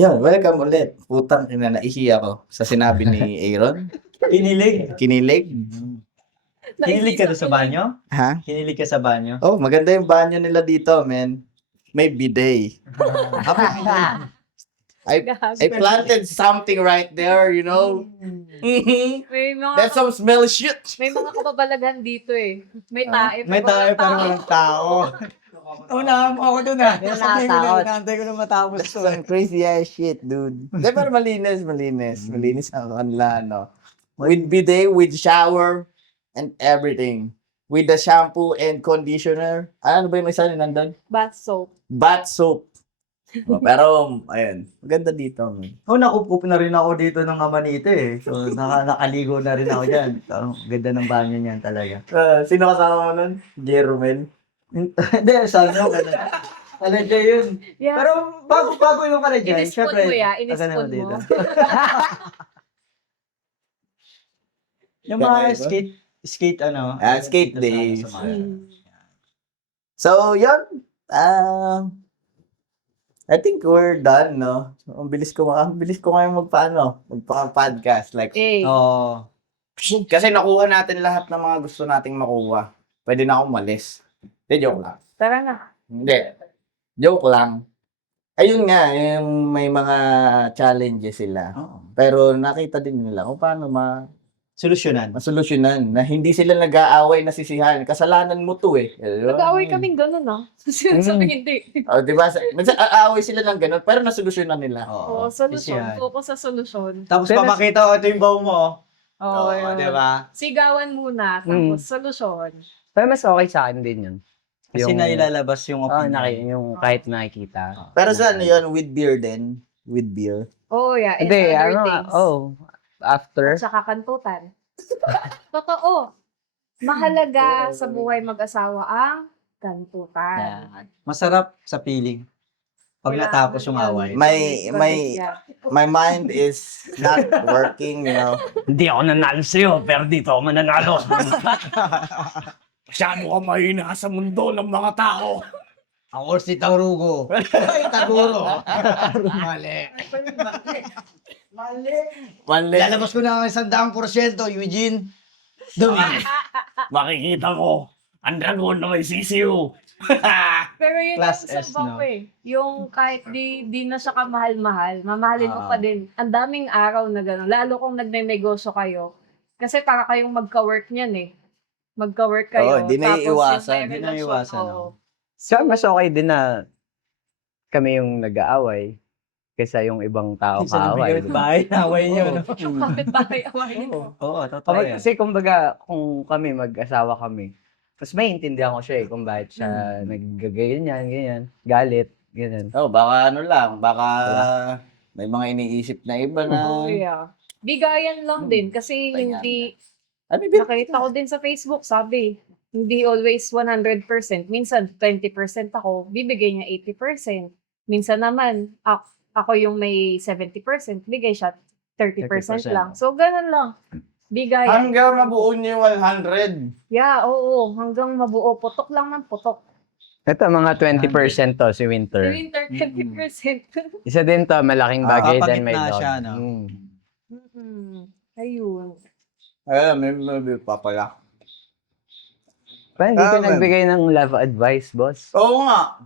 Yun, welcome ulit. Putang ina, naihi ako sa sinabi ni Aaron. Kinilig. Kinilig. Kinilig ka doon sa banyo? Ha? Kinilig ka sa banyo? Oh, maganda yung banyo nila dito, men. may bidet. I planted something right there, you know. Mhm. May mga, That's some smelly shit. may mga kababalaghan dito eh. May tae. May tayo pero walang tao. Unahan mo ako dun ah. Hindi na Sabihin ko nakatakot. na, inaantay ko na matapos That's to. some crazy ass shit, dude. Hindi, pero malinis. Malinis ang kanila, no. With bidet, with shower, and everything. With the shampoo and conditioner. Ano ba yung isa na nandun? Bath soap. Bath soap. Pero, ayun. Maganda dito, man. Nakupup na rin ako dito ng Amanite eh. So, nakaligo na rin ako dyan. So, ganda ng banyo niyan talaga. Sino kasama mo nun? Jeromel? Hindi, sana ako. Talaga yun. Yeah. Pero bago yung ka na dyan, Inispoon syempre. mo ya, taga inispoon naman mo. dito. Yung mga Kaya ba? skate ano. Skate dito sa- days. sa mga- So, yun. I think we're done, no? Ang bilis ko ngayon magpa-podcast. Like, Eh, Oo. kasi nakuha natin lahat ng mga gusto nating makuha. Pwede na akong malis. Hindi, joke lang. tara na. Hindi. Joke lang. Ayun nga, yung may mga challenges sila. Oo. Pero nakita din nila kung paano Solusyonan. masolusyonan na hindi sila nag-aaway na sisihan. Kasalanan mo to eh. Nag-aaway kaming gano'n ah. Sabi hindi. O, diba? Minsan aaway sila ng ganun, pero nasolusyonan nila. Oo, solusyon. Isihan. Focus sa solusyon. Tapos Pero- papakita ko ito yung baw mo. Oo, Oo, yun. di ba? Sigawan muna, tapos solusyon. Pero mas okay sa akin din yun. Kasi nailalabas yung opinion. yung kahit nakikita. Pero sa ano yun, with beer din. With beer. Oh, yeah. And Hindi, other ano, things. after. At saka kantutan. Totoo. Mahalaga sa buhay mag-asawa ang kantutan. Yan. Masarap sa feeling. Pag natapos yung away. My mind is not working, you know. Hindi ako nanalo sa'yo, pero dito ako mananalo. Masyado ka mahina sa mundo ng mga tao. Ako si Tarugo. Ay, Taguro. Mali. Mali. Lalabas ko na ang 100%, Eugene. Dumi. Makikita mo, ang dragon na may sisiyo. Pero yun Class yung S, sa no? ko eh. Yung kahit di na siya kamahal-mahal, mamahalin mo Ah. pa din. Ang daming araw na gano'n. Lalo kung nagne-negosyo kayo. Kasi para kayong magka-work niyan eh. Magka-work kayo. Oo, di na tapos iiwasan. yung may Di na relasyon, iiwasan, oo. So, mas okay din na kami yung nag-aaway kaysa yung ibang tao kaaway. Diba? bahay na away nyo. no? Kapit-bahay awayin mo. Oo, totoo yan. Kasi kumbaga, kung kami mag-asawa kami, mas maintindihan ko siya kung bakit siya naggaganyan, ganyan, galit, ganyan. Oh, baka ano lang, baka may mga iniisip na iba na. Oh, yeah. Bigayan lang din kasi Bayan. hindi, Ano ba? nakita ko din sa Facebook, sabi, hindi always 100%. Minsan, 20% ako, bibigay niya 80%. Minsan naman, ako yung may 70%, bigay siya 30% 30%. lang. So, ganun lang. Bigayan. Hanggang mabuo niyo yung 100. Yeah, oo. Hanggang mabuo. Putok lang ng putok. Ito, mga 20% to, si Si Winter. Winter, 20%. Isa din to, malaking bagay kapag din may gitna dog. siya, no? Ayun. Ayun, may pa pala. Pa, hindi ka Ah, nagbigay ng love advice, boss. Oo nga.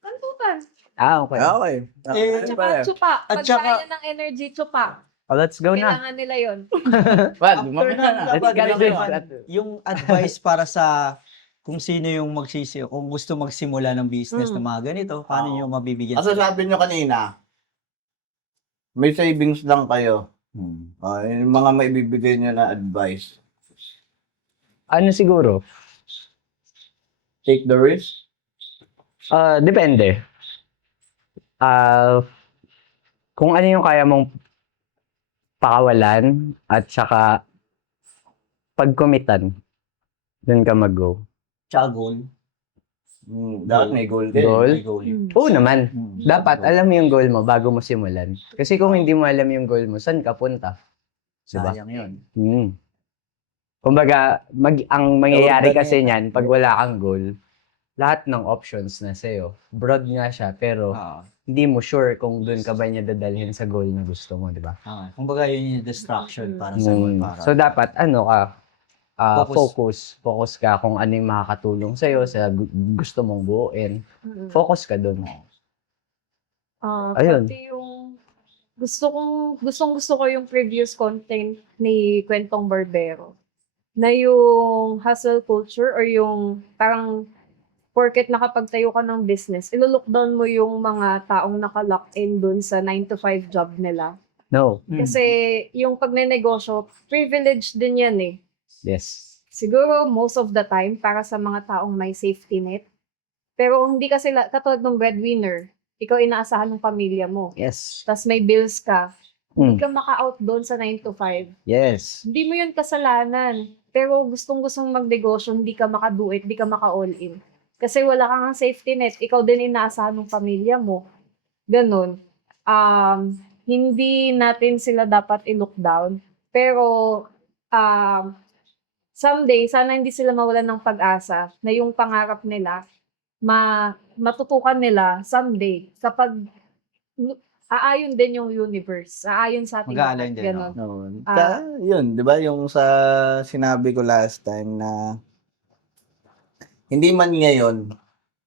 Kantutan. Okay. Okay. Eh, Ano Tsaka pala? tsupa. At Pag tsaka- kaya ng energy, tsupa. Oh, let's go na. Kailangan nila yon. Well, After mamaya nun, na. dapat Let's go. naman, yung advice para sa kung sino yung kung gusto magsimula ng business na mga ganito, paano nyo mabibigyan? Kasi sabi nyo kanina, may savings lang kayo. Yung mga maibibigay nyo na advice. Ano siguro? Take the risk. Depende. Kung ano yung kaya mong pakawalan at saka pagkomitan, dun ka mag-go. Tsaka goal. Dapat may goal din. Goal? May goal. Oo naman. Dapat alam mo yung goal mo bago mo simulan. Kasi kung hindi mo alam yung goal mo, saan ka punta? Diba? Sayang yun. Kumbaga, ang mangyayari Goal kasi niyan, pag wala kang goal, lahat ng options na sa'yo. Broad nga siya, pero hindi mo sure kung doon ka ba niya dadalhin sa goal na gusto mo, di ba? Kumbaga yun yung distraction para sa goal. Para. So, dapat, focus ka kung ano yung makakatulong sa'yo sa gusto mong buuin. Mm. Focus ka dun. Ah, Ayun. pati yung gustong-gusto ko yung previous content ni Kwentong Barbero. Na yung hustle culture or yung parang porket nakapagtayo ka ng business, ilo-lockdown mo yung mga taong naka-lock in dun sa 9 to 5 job nila. No. Kasi yung pagnenegosyo, privilege din yan eh. Yes. Siguro most of the time para sa mga taong may safety net. Pero hindi kasi katulad ng breadwinner, ikaw inaasahan ng pamilya mo. Yes. Tapos may bills ka. Hindi Mm. ka maka-out doon sa 9 to 5. Yes. Hindi mo yun kasalanan. Pero gustong-gustong magnegosyo, hindi ka maka-do it, hindi ka maka-all in. Kasi wala kang safety net. Ikaw din inaasahan ng pamilya mo. Ganon. Hindi natin sila dapat i-look down. Pero someday, sana hindi sila mawalan ng pag-asa na yung pangarap nila, matutukan nila someday kapag aayon din yung universe. Aayon sa ating Mag-a-align din, ganon. No. Ah. Yun, di ba yung sa sinabi ko last time na hindi man ngayon,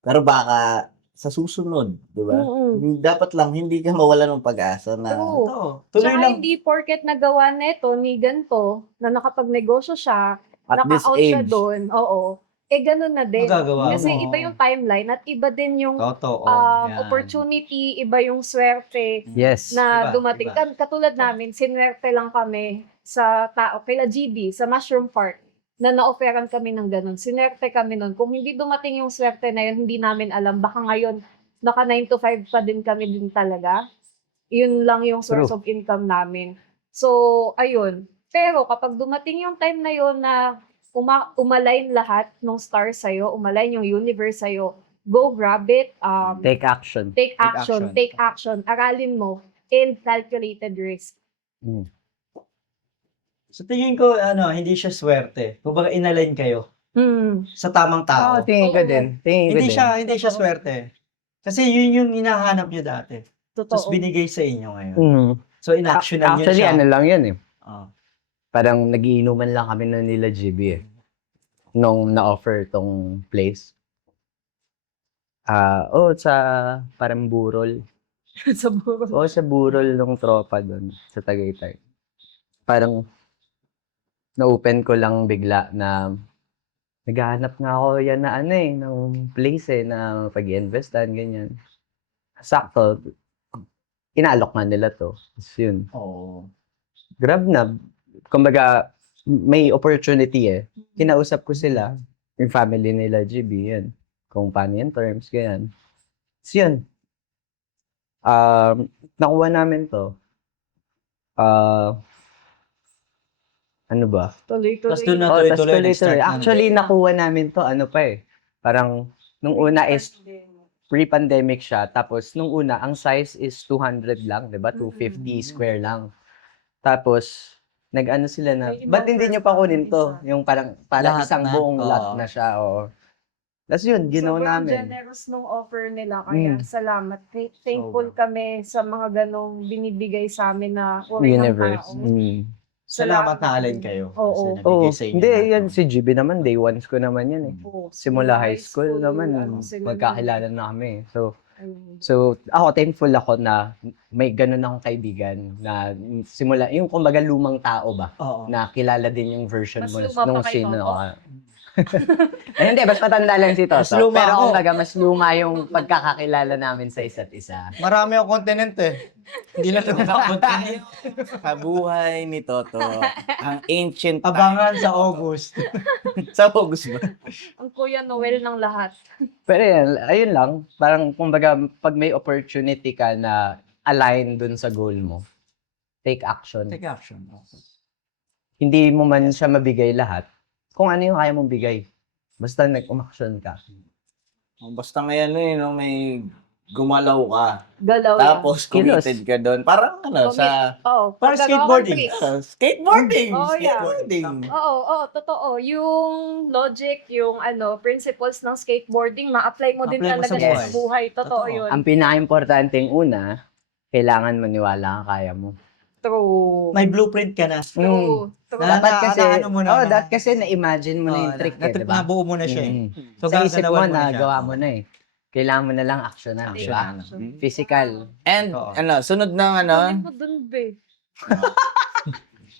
pero baka sa susunod, di ba? Mm-mm. Dapat lang hindi ka mawalan ng pag-asa na True. Ito, tuloy Tsaka lang. hindi porket nagawa neto ni ganito, na nakapagnegosyo siya, at this naka-out siya age. doon, oo. ganun na din. Magagawa Kasi mo. iba yung timeline at iba din yung Totoo. yan. opportunity, iba yung swerte Yes. na Iba, dumating. iba. Katulad namin, sinwerte lang kami sa tao, kila GB, sa Mushroom Park, na na-offeran kami ng ganun. Sinwerte kami nun. Kung hindi dumating yung swerte na yun, hindi namin alam. Baka ngayon, naka 9 to 5 pa din kami din talaga. Yun lang yung source True. of income namin. So, ayun. Pero kapag dumating yung time na yun na umalign lahat ng stars sa'yo, umalign yung universe sa'yo, go grab it. Take action. Take action. action. Take action. Aralin mo. And calculated risk. Sa tingin ko, hindi siya swerte. Kumbaga, inalign kayo sa tamang tao. Tingin ko din. Tingin ko Hindi din. siya swerte. Kasi yun yung hinahanap nyo dati. Tapos Totoo. binigay sa inyo ngayon. Mm. So, in-actionan nyo Actually, siya. ano lang yun eh. Oh. Parang nagiinuman lang kami na nila GB eh. Nung na-offer tong place. Sa parang burol. Sa buhay. Sa burol ng tropa doon sa Tagaytay. Parang na-open ko lang bigla na naghahanap nga ako yan na ng place na pag-investan, ganyan. Sakto, inaalok nga nila to. Tapos yun, Oo. grab na. Kumbaga, may opportunity eh. Kinausap ko sila, yung family nila, GB, yan. Kung paano yung terms, ganyan. So yun, nakuha namin to. Ano ba? Tuloy-tuloy. Tapos doon na Tas tuloy-tuloy. tuloy-tuloy. nag-start na. Actually, nakuha namin to, parang, nung una is pre-pandemic siya. Tapos, nung una, ang size is 200 lang, di ba? 250 square lang. Tapos, nag-ano sila na, May ba't ibang hindi nyo pa kunin to? personalities, Yung parang Lahat isang na? buong lot Oo. na siya, oo. Tapos yun, ginawa Sobrang namin. generous nung offer nila. Kaya salamat. Thankful Sobra. kami sa mga ganong binibigay sa amin na uri ng Universe. tao. Salamat na alin kayo. Oo. Kasi nabigay sa inyo Hindi, na yan to. si GB naman, day ones ko naman yan eh. Oo, Simula high school naman, sila magkakilala na kami. So, naman. ako, thankful ako na may ganun akong kaibigan na simula, yung kumbaga lumang tao ba? Oo. Na kilala din yung version Mas mo luma pa nung kay sino Toto? ka. Ay, hindi, mas matanda lang si Toto. Mas luma Pero ako. kumbaga, mas luma yung pagkakakilala namin sa isa't isa. Marami akong continent eh. Hindi na ito continent. Kabuhay ni Toto. Ang ancient Abangan sa August. sa August ba? Ang Kuya Noel ng lahat. Pero yan, ayun lang. Parang, kumbaga, pag may opportunity ka na align dun sa goal mo, take action. Take action. Hindi mo man siya mabigay lahat. Kung ano yung kaya mong bigay. Basta nag-umaksyon ka. Basta ngayon no, may gumalaw ka. Galaw Tapos Kilos. committed ka doon. Parang Commit. sa Oh, Parang skateboarding. Skateboarding. Oh, yeah. Skateboarding. Oo, totoo. Yung logic, yung principles ng skateboarding, ma-apply mo din Apply mo talaga sa sa buhay. buhay. Totoo Totoo. yun. Ang pinaka-importante una, kailangan maniwala ka kaya mo. True. May blueprint ka na. True. True. Dapat kasi, ano mo na, dapat kasi na-imagine mo na yung trick eh, di ba? Nabuo mo na siya. So, sa isip mo, gaganawan na siya. nagawa mo na eh. Kailangan mo na lang action na, di ba? Physical. And, Oo. sunod ng Ano mo dun, be?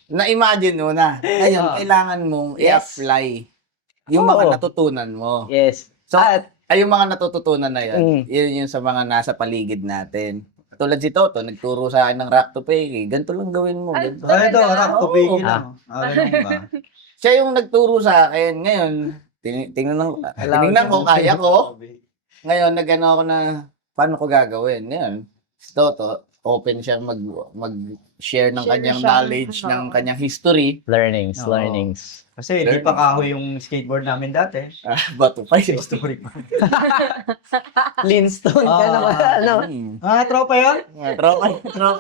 na-imagine mo na. Ngayon, Oo. kailangan mong Yes. i-apply yung Oo. mga natutunan mo. Yes. So, At, ay, yung mga natututunan na yun, Mm. yun yung sa mga nasa paligid natin. Tulad si Toto, nagturo sa akin ng rock to pay. Ganito lang gawin mo. Ay, ganito. Ito, rock to bigil Oo. lang. Alam mo ba? Siya yung nagturo sa akin. Ngayon, tingnan ko, kaya ko. Ngayon, nag-ano ako na, paano ko gagawin? Ngayon, si Toto, open siya mag-share ng Share kanyang siya. knowledge, ng kanyang history. learnings, Oo. learnings. Kasi hindi pa kahoy yung skateboard namin dati. Bato pa yun. Story pa. Flintstone ka na ba? Ano? Ah, tropa yun? Tropa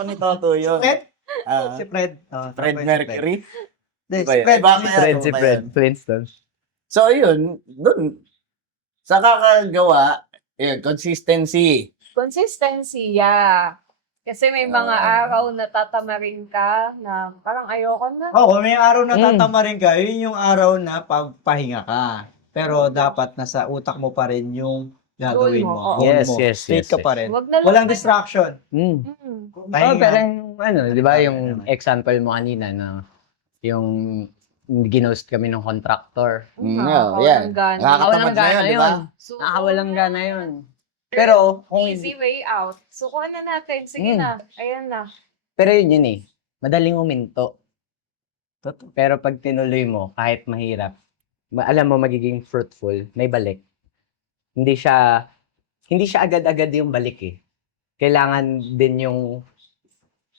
ni Toto yun. Fred? Ah, Si Fred. Fred Mercury. Hindi, Iba si yun. Fred. Iba kaya Fred, to si ba Fred. yan? Flintstone. So, yun, dun, sa kakagawa, yun, consistency. Consistency, yeah. Kasi may mga araw na tatamarin ka na parang ayoko na. Oo, may araw na Mm. tatamarin ka. Yun yung araw na pagpahinga ka. Pero dapat nasa utak mo pa rin yung gagawin Goal mo, mo. oo. Goal Yes, mo. yes, Straight yes, ka yes. pa rin. Wag na lang Walang na- distraction. Mm. Mm. Oh, pero yung, di ba, yung example mo kanina na yung ginost kami ng contractor. Yan. Nakakatamad na yun, di ba? So, Nakakawalang gana yun. Pero, kung easy way out. Sukuhan na natin. Sige na. Ayan na. pero yun eh. Madaling uminto. Pero pag tinuloy mo, kahit mahirap, alam mo magiging fruitful, may balik. Hindi siya agad-agad yung balik eh. Kailangan din yung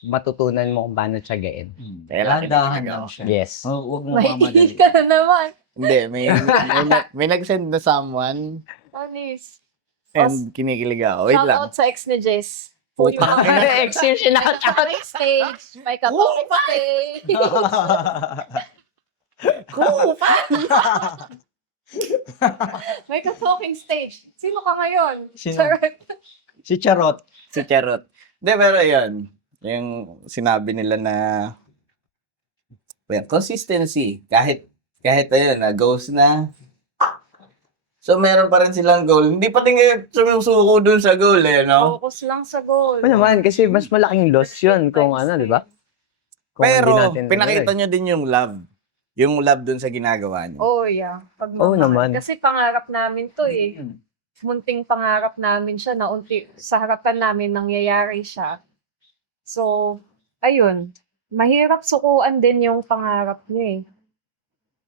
matutunan mo kung paano tiyagain. Dahan-dahan lang siya. Yes. Oh, huwag mo May mamadali. ka na naman. Hindi, may nag-send na someone Anis. and kinikilig ako. Wait Shout lang. out sa ex ni Jess. Puta. Ex yung sinakatarik stage. May katolik stage. May ka-talking stage. Sino ka ngayon? Sino? Charot. Si Charot. Si Charot. Hindi, pero yun. Yung sinabi nila na consistency. Kahit ayun, na goals na. So, meron pa rin silang goal. Hindi pa tingin sumusuko dun sa goal eh, no? Focus lang sa goal. Ano naman, kasi mas malaking loss yun kung ano, di ba? Kung hindi Pero, natin pinakita tinuloy. nyo din yung love. Yung love dun sa ginagawa nyo. Oh, yeah. Oo naman. Kasi pangarap namin to eh. Munting pangarap namin siya na sa harapan namin nangyayari siya. So, ayun. Mahirap sukuan din yung pangarap niya eh.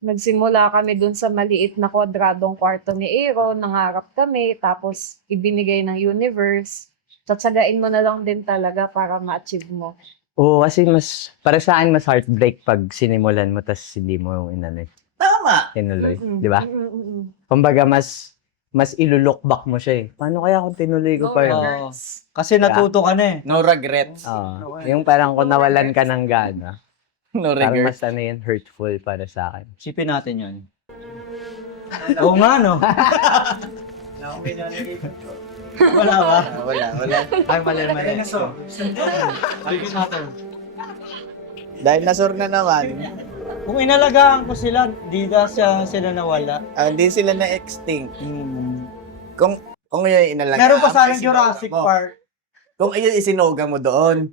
Nagsimula kami dun sa maliit na kwadradong kwarto ni Aaron, nangarap kami, tapos ibinigay ng universe. Tatsagain mo na lang din talaga para ma-achieve mo. Oo, kasi para sa akin, mas heartbreak pag sinimulan mo tas hindi mo yung inanay. Tama! Tinuloy, Mm-mm. di ba? Mm-mm. Kumbaga, mas ilulook back mo siya eh. Paano kaya kung tinuloy ko pa yun? Oo. Kasi natuto ka na eh. No regrets. Yung parang kung nawalan ka ng gana, No parang regrets. mas ano yun, hurtful para sa akin. Sipin natin yun. Oo nga, no? Wala ba? Wala. Ay, mali. Dinosaur na naman. Kung inalagaan ko sila, di na sila nawala. Hindi sila na-extinct. Kung yun inalagaan. Meron pa sanang isinuga Jurassic mo. Park. Kung iyon isinuga mo doon.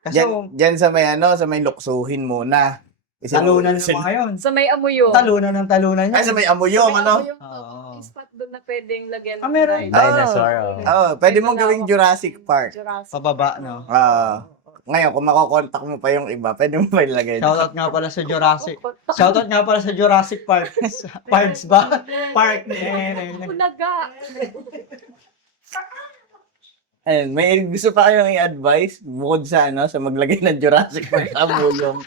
Kasi Diyan sa may luksuhin muna. talunan ng mga yun. Sa may amuyo. Talunan ng talunan Ay, niya. sa may amuyong, ano? Oo. May spot doon na pwedeng lagyan. Ah, meron. Dinosaur, oh. Pwede mong gawing Jurassic Park. Jurassic. Pababa, no? Ngayon, kung makokontak mo pa yung iba, pwede mo pa ilagay. Shoutout nga pala sa Jurassic. Shoutout nga pala sa Jurassic Park. Parks ba? Park. Bulaga. Ayun, may gusto pa kayong i-advise bukod sa sa maglagay ng Jurassic Park sa amuyong.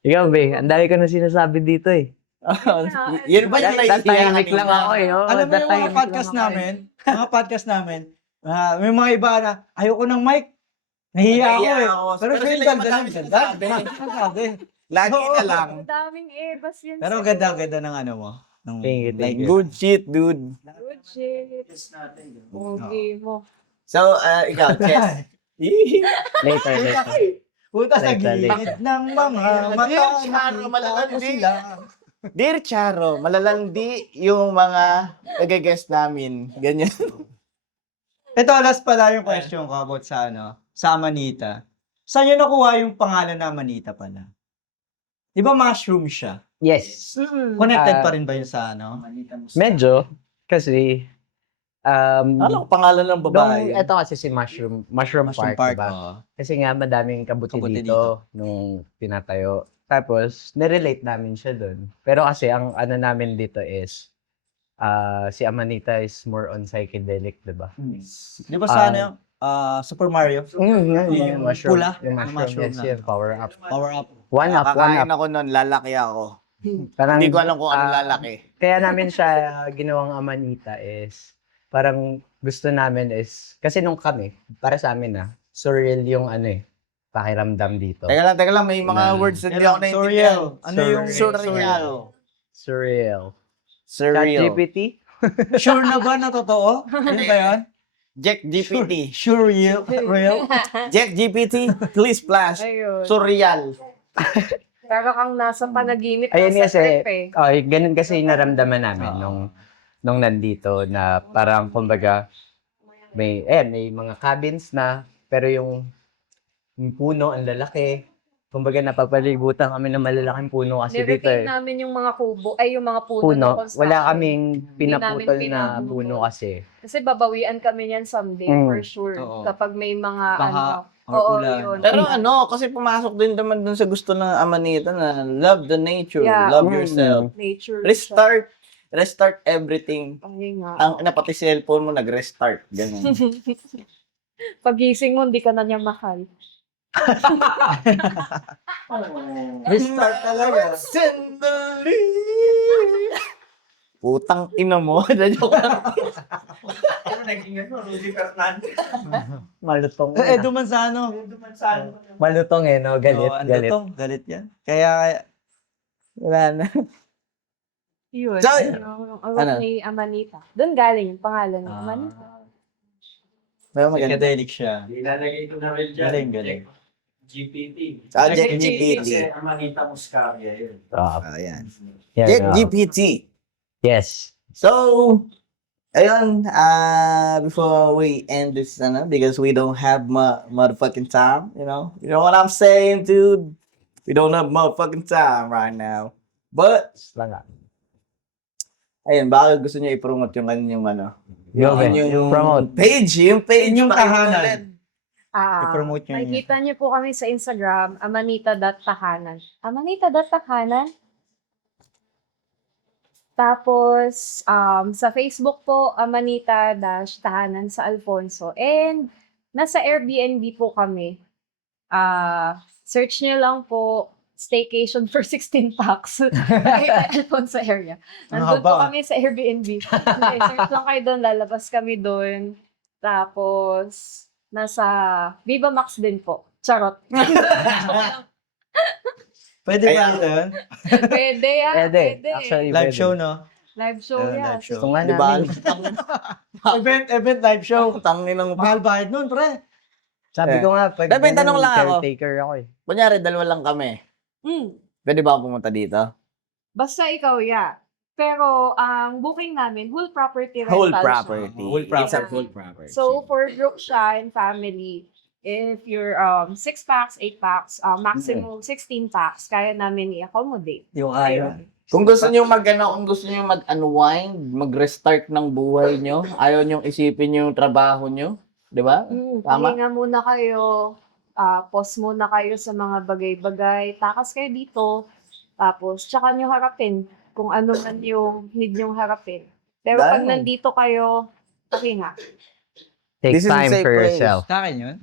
Ikaw, Be, ang dami ko na sinasabi dito eh. Yun ba yung That naisiya tahimik lang ako eh. Oh, Alam mo that yung tahimik mga podcast lang ako eh. namin, may mga iba na, ayoko ng mic. Nahiya ako eh. Pero Pero siya yung sila yung ganda madami ng sinasabi. sabi. Lagi na lang. Ang daming ebas yan. Pero sa'yo. ganda ng ano mo. Ng, Thank you, thank like, you. Good shit, dude. Good shit. Pogi mo. So, ikaw, Chess. Later, later. Puta sa Later, gilid later. ng mga mata. Dear Charo, nakita malalandi. ko sila. Dear Charo, malalandi yung mga nag-guest namin. Ganyan. Ito, last pala yung question ko about sa Amanita. Saan nyo nakuha yung pangalan na Amanita pala? Di ba mushroom siya? Yes. Connected Ah, pa rin ba yun sa Amanita Muscat? Medyo. Kasi, Ano ang pangalan ng babae? ito kasi si Mushroom Mushroom Park, Park, diba? oo. Kasi nga madaming kabuti Kabuti dito nung pinatayo. Tapos, nirelate namin siya doon. Pero kasi, ang ano namin dito is, si Amanita is more on psychedelic, diba? Di ba sa yung Super Mario? Yung mushroom. pula? Yung Yung mushroom, mushroom yes, na. yun, power up. Power up. One up, one Nakakain up. ako nun, lalaki ako. Parang, Hindi ko alam kung ano lalaki. Kaya namin siya ginawang Amanita is, parang gusto namin is, kasi nung kami, para sa amin surreal yung pakiramdam dito. Teka lang, may mga Na- words na hindi ako Surreal. naintindihan. Ano yung Surreal. Surreal. Surreal. ChatGPT? Sure na ba na totoo? Yun ba yun? Jack GPT. Real? Jack GPT, please flash. Ayun. Surreal. Pero kang nasa panaginip, Ayun nasa kasi, trip ganun kasi yung naramdaman namin nung nandito na parang kumbaga may mga cabins na pero yung puno ang lalaki. Kumbaga napapalibutan kami ng malalaking puno kasi dito Niretain namin yung mga kubo, ay yung mga puno, ng puno. construction. Wala kaming namin pinaputol na pinaputol. puno kasi. Kasi babawian kami niyan someday, Mm. for sure. Oo. Kapag may mga Baha or oo, ulan. yun. Pero kasi pumasok din naman dun sa gusto ng Amanita na love the nature, Yeah. love yourself. Nature. Restart everything. Ay nga. Ang pati cellphone mo nag-restart. Ganun. Pagising mo, hindi ka na niya mahal. Restart talaga. Sandali. Putang ina mo. Joke lang. Malutong. Edo Manzano. Malutong no? Galit, Oo, galit. Galit yan. Kaya, Wala na. Yun. So, Yung award ni Amanita. Doon galing yung pangalan ni Amanita. Pero maganda. psychedelic siya. Ilalagay ko na rin dyan. Galing, galing. GPT. Jack GPT. GPT. Kasi Amanita Muscaria yun. Ayan. Yan, Jack ah. GPT. Yes. So, ayun, before we end this, because we don't have motherfucking time, you know what I'm saying, dude? We don't have motherfucking time right now. But, Lang ayun, baka gusto niyo i-promote yung kanyang Yung promote. page, yung Yung pakita tahanan. ulit. I-promote nyo yun. Makikita niyo po kami sa Instagram, amanita.tahanan. Amanita.tahanan? Tapos, sa Facebook po, Amanita-Tahanan sa Alfonso. And, nasa Airbnb po kami. Search niyo lang po, Staycation for 16 packs. Alfonso area. Nandun po kami sa Airbnb. Okay, search lang kayo doon, lalabas kami doon. Tapos, nasa Viva Max din po. Charot. Pwede ba Kaya- yun? Pwede yan. Pwede. Pwede. Actually, Live pwede. show, no? Live show Yeah, yan. live show. Gusto nga Di ba? namin. Event live show. Tangin ng Mahal bayad nun, pre. Sabi ko nga, pag May tanong lang ako. caretaker ako Kunyari, dalawa lang kami. Pwede ba ako pumunta dito? Basta ikaw, yeah. Pero, ang booking namin, whole property rental Whole siya. property. Whole It's a property. whole property. So, for group siya and family, if you're 6 packs, 8 packs, maximum 16 packs, kaya namin i-accommodate. Yung ayaw. Kung gusto niyo kung gusto niyo mag-unwind, mag-restart ng buhay niyo, ayaw niyo isipin yung trabaho niyo, 'di ba? Tama? Pahinga muna kayo, pause muna kayo sa mga bagay-bagay, takas kayo dito, tapos tsaka nyo harapin kung ano man yung need nyong harapin. Pero pag Dahil- nandito kayo, pahinga. Take This is a time safe for place. yourself. Sa akin yun?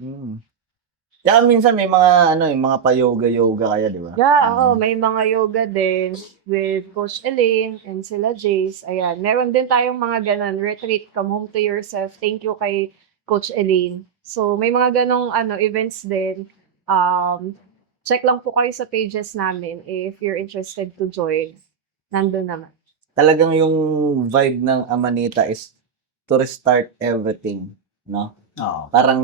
Kaya minsan may mga yung mga pa-yoga kaya, 'di ba? Yeah, may mga yoga din with Coach Elaine and sila Jace. Ayan, meron din tayong mga ganun, retreat, come home to yourself. Thank you kay Coach Elaine. So, may mga ganong events din. Check lang po kayo sa pages namin if you're interested to join. Nandun naman. Talagang yung vibe ng Amanita is to restart everything, no? Oo. Parang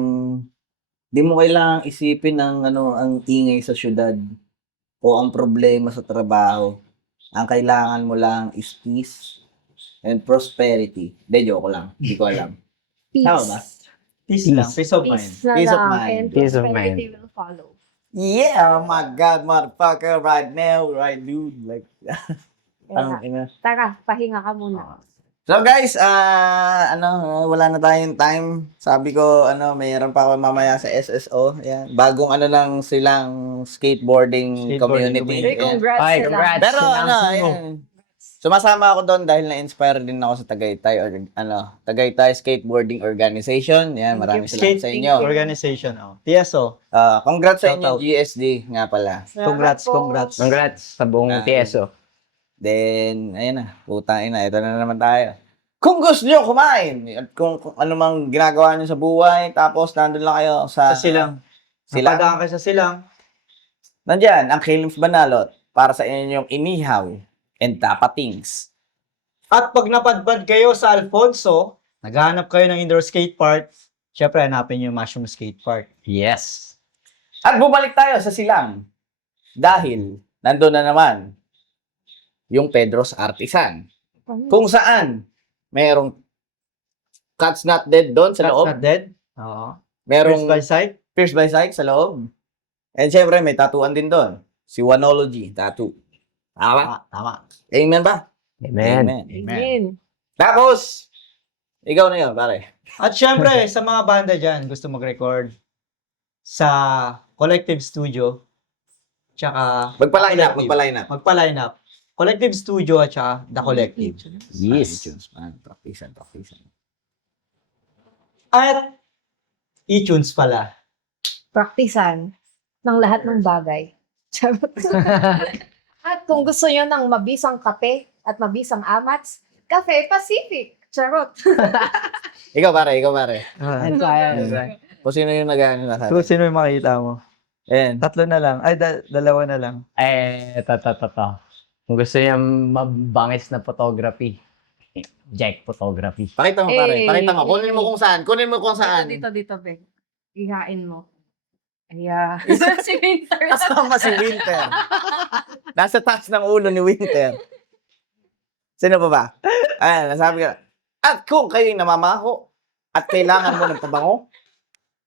Di mo kailangang isipin ang ingay sa syudad o ang problema sa trabaho. Ang kailangan mo lang is peace and prosperity. De, joke lang. Hindi ko alam. Peace. Tama ba? Peace lang. Peace of mind. Peace na Peace of lang, mind. and Peace of prosperity will follow. Yeah, oh my God, motherfucker, right now, right, dude. Like, Kaya, ina. tara, pahinga ka muna. So guys, wala na tayong time. Sabi ko, mayroon pa ako mamaya sa SSO. Yan. Bagong lang silang skateboarding Skateboarding community. Hey, Yan. congrats Ay, sila. congrats. Pero Sinang- ayan. Sumasama ako doon dahil na-inspire din ako sa Tagaytay Tagaytay Skateboarding Organization. Yan, maraming salamat sa inyo. Organization. TSO. Congrats sa Shout inyo, out. GSD nga pala. Salamat po. Congrats sa buong Ah, TSO. Then, ayan na, putang ina, ito na naman tayo. Kung gusto nyo kumain, at kung ano mang ginagawa nyo sa buhay, tapos nandun lang kayo sa Sa silang. Silang. Napadaan kayo sa silang. Nandyan, ang Kilms Banalot para sa inyong inihaw and tapatings. At pag napadpad kayo sa Alfonso, naghahanap kayo ng indoor skate park, syempre hanapin nyo yung Mushroom Skate Park. Yes. At bumalik tayo sa silang. Dahil, nandun na naman, yung Pedro's Artisan. Kung saan, merong Cats Not Dead doon sa That's loob. not dead. Oo. Merong First by sight. Pierce by Sight sa loob. And syempre, may tattooan din doon. Si Oneology Tattoo. Tama? Tama. Amen ba? Amen. Amen. Tapos, ikaw na yun, pare. At syempre, sa mga banda dyan, gusto mag-record sa Collective Studio, tsaka Magpa-line up. magpa-line up. Collective Studio at tsaka The Collective. Yes. Practice. At iTunes pala. Praktisan ng lahat ng bagay. Charot. At kung gusto nyo ng mabisang kape at mabisang amats, Cafe Pacific. Charot. Ikaw, pare. Ano kaya? Kung sino yung nag-ano na Kung sino yung makita mo? Ayan. Tatlo na lang. Ay, dalawa na lang. Kung gusto niya mabangis na photography, Jack Photography. Pakita mo, pare. Eh. Pakita mo. Kunin mo kung saan. Dito, Beg. Ihain mo. Ayan. Si Winter. Kasama si Winter. Nasa taas ng ulo ni Winter. Sino pa ba? Ayan, nasabi ka. At kung kayo'y namamaho at kailangan mo ng pabango,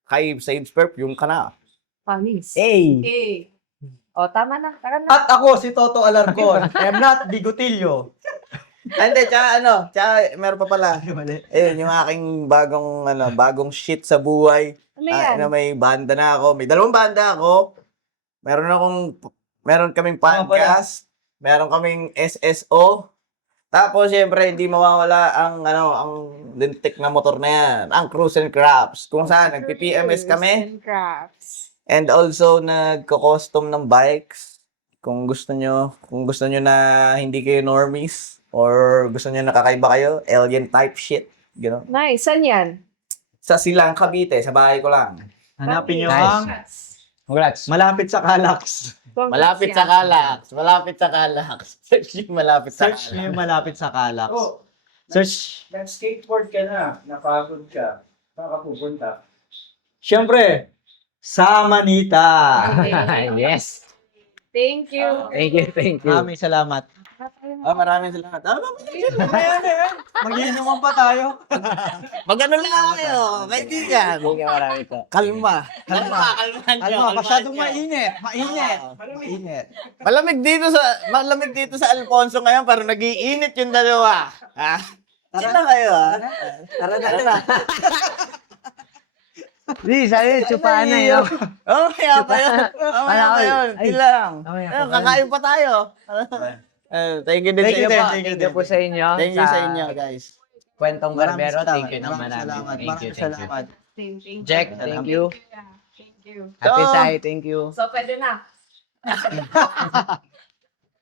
kay Sage Perfume ka na. Panis. Hey! O, tama na. Tara na. At ako, si Toto Alarcon. I am not Bigotillo. Hindi, tsaka meron pa pala. Ayun, yung aking bagong shit sa buhay. Ano yan? Na may banda na ako. May 2 banda ako. Meron kaming podcast. Meron kaming SSO. Tapos, syempre, hindi mawawala ang lintik na motor na yan. Ang Cruise and Crafts. Kung saan, nagpi-PMS kami. And crafts. And also, nagko-custom ng bikes. Kung gusto nyo na hindi kayo normies, or gusto nyo nakakaiba kayo, alien type shit. Gano'n. Nice. Saan yan? Sa Silang, Cavite, sa bahay ko lang. Hanapin nyo Nice. ang Congrats. malapit sa Calax. Malapit sa Calax. Search yung malapit sa Search nyo Calax. yung malapit sa Calax. Search. Nag-skateboard ka na, napagod ka, pupunta. Siyempre, sa Manita. Yes. Thank you. Thank you. Maraming salamat. Maraming salamat. Mag-iinuman pa tayo. Mag-ano lang kayo, kaibigan. Kalma. Masyadong mainit. Malamig dito sa Alfonso ngayon, pero nag-iinit yung dalawa. Ha? Chill na kayo, ha? Tara na. Please, tsupaan na yun. Kaya pa yun. Ay. Chill lang. Ay. Kakain pa tayo. Thank you din sa iyo pa. Thank you po sa inyo. Thank you sa inyo, guys. Kwentong Barbero, thank you Maraming naman. salamat. Thank you. Salamat. Thank you. Jack, thank you. Thank you. Happy So- Sai, thank you. So, pwede na.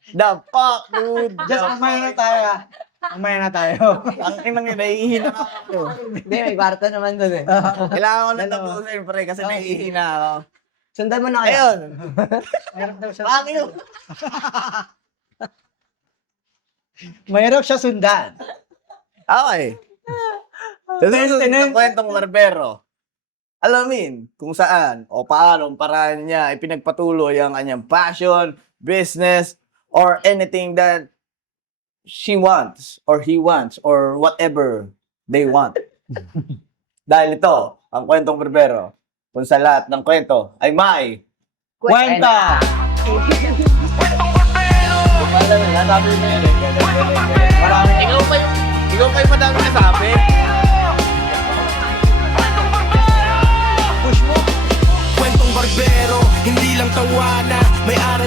The fuck, dude. Just umaya na tayo. Ang inang yun, nahihina ako. Hindi, may kwarto naman doon eh. Kailangan ko na tapusin, pre, kasi nahihina ako. Sundan mo na kayo. Ayun. Mahirap daw siya. Fuck you. Mahirap siya sundan. Okay. Sa susunod na kwentong barbero. alamin kung saan o paano paraan niya ipinagpatuloy ang kanyang passion, business, or anything that she wants or he wants or whatever they want. Dahil ito, ang kwentong berbero, kung sa lahat ng kwento ay may Kwenta! Ikaw pa yung madami nasabi. Kwentong barbero, hindi lang tawanan, may aral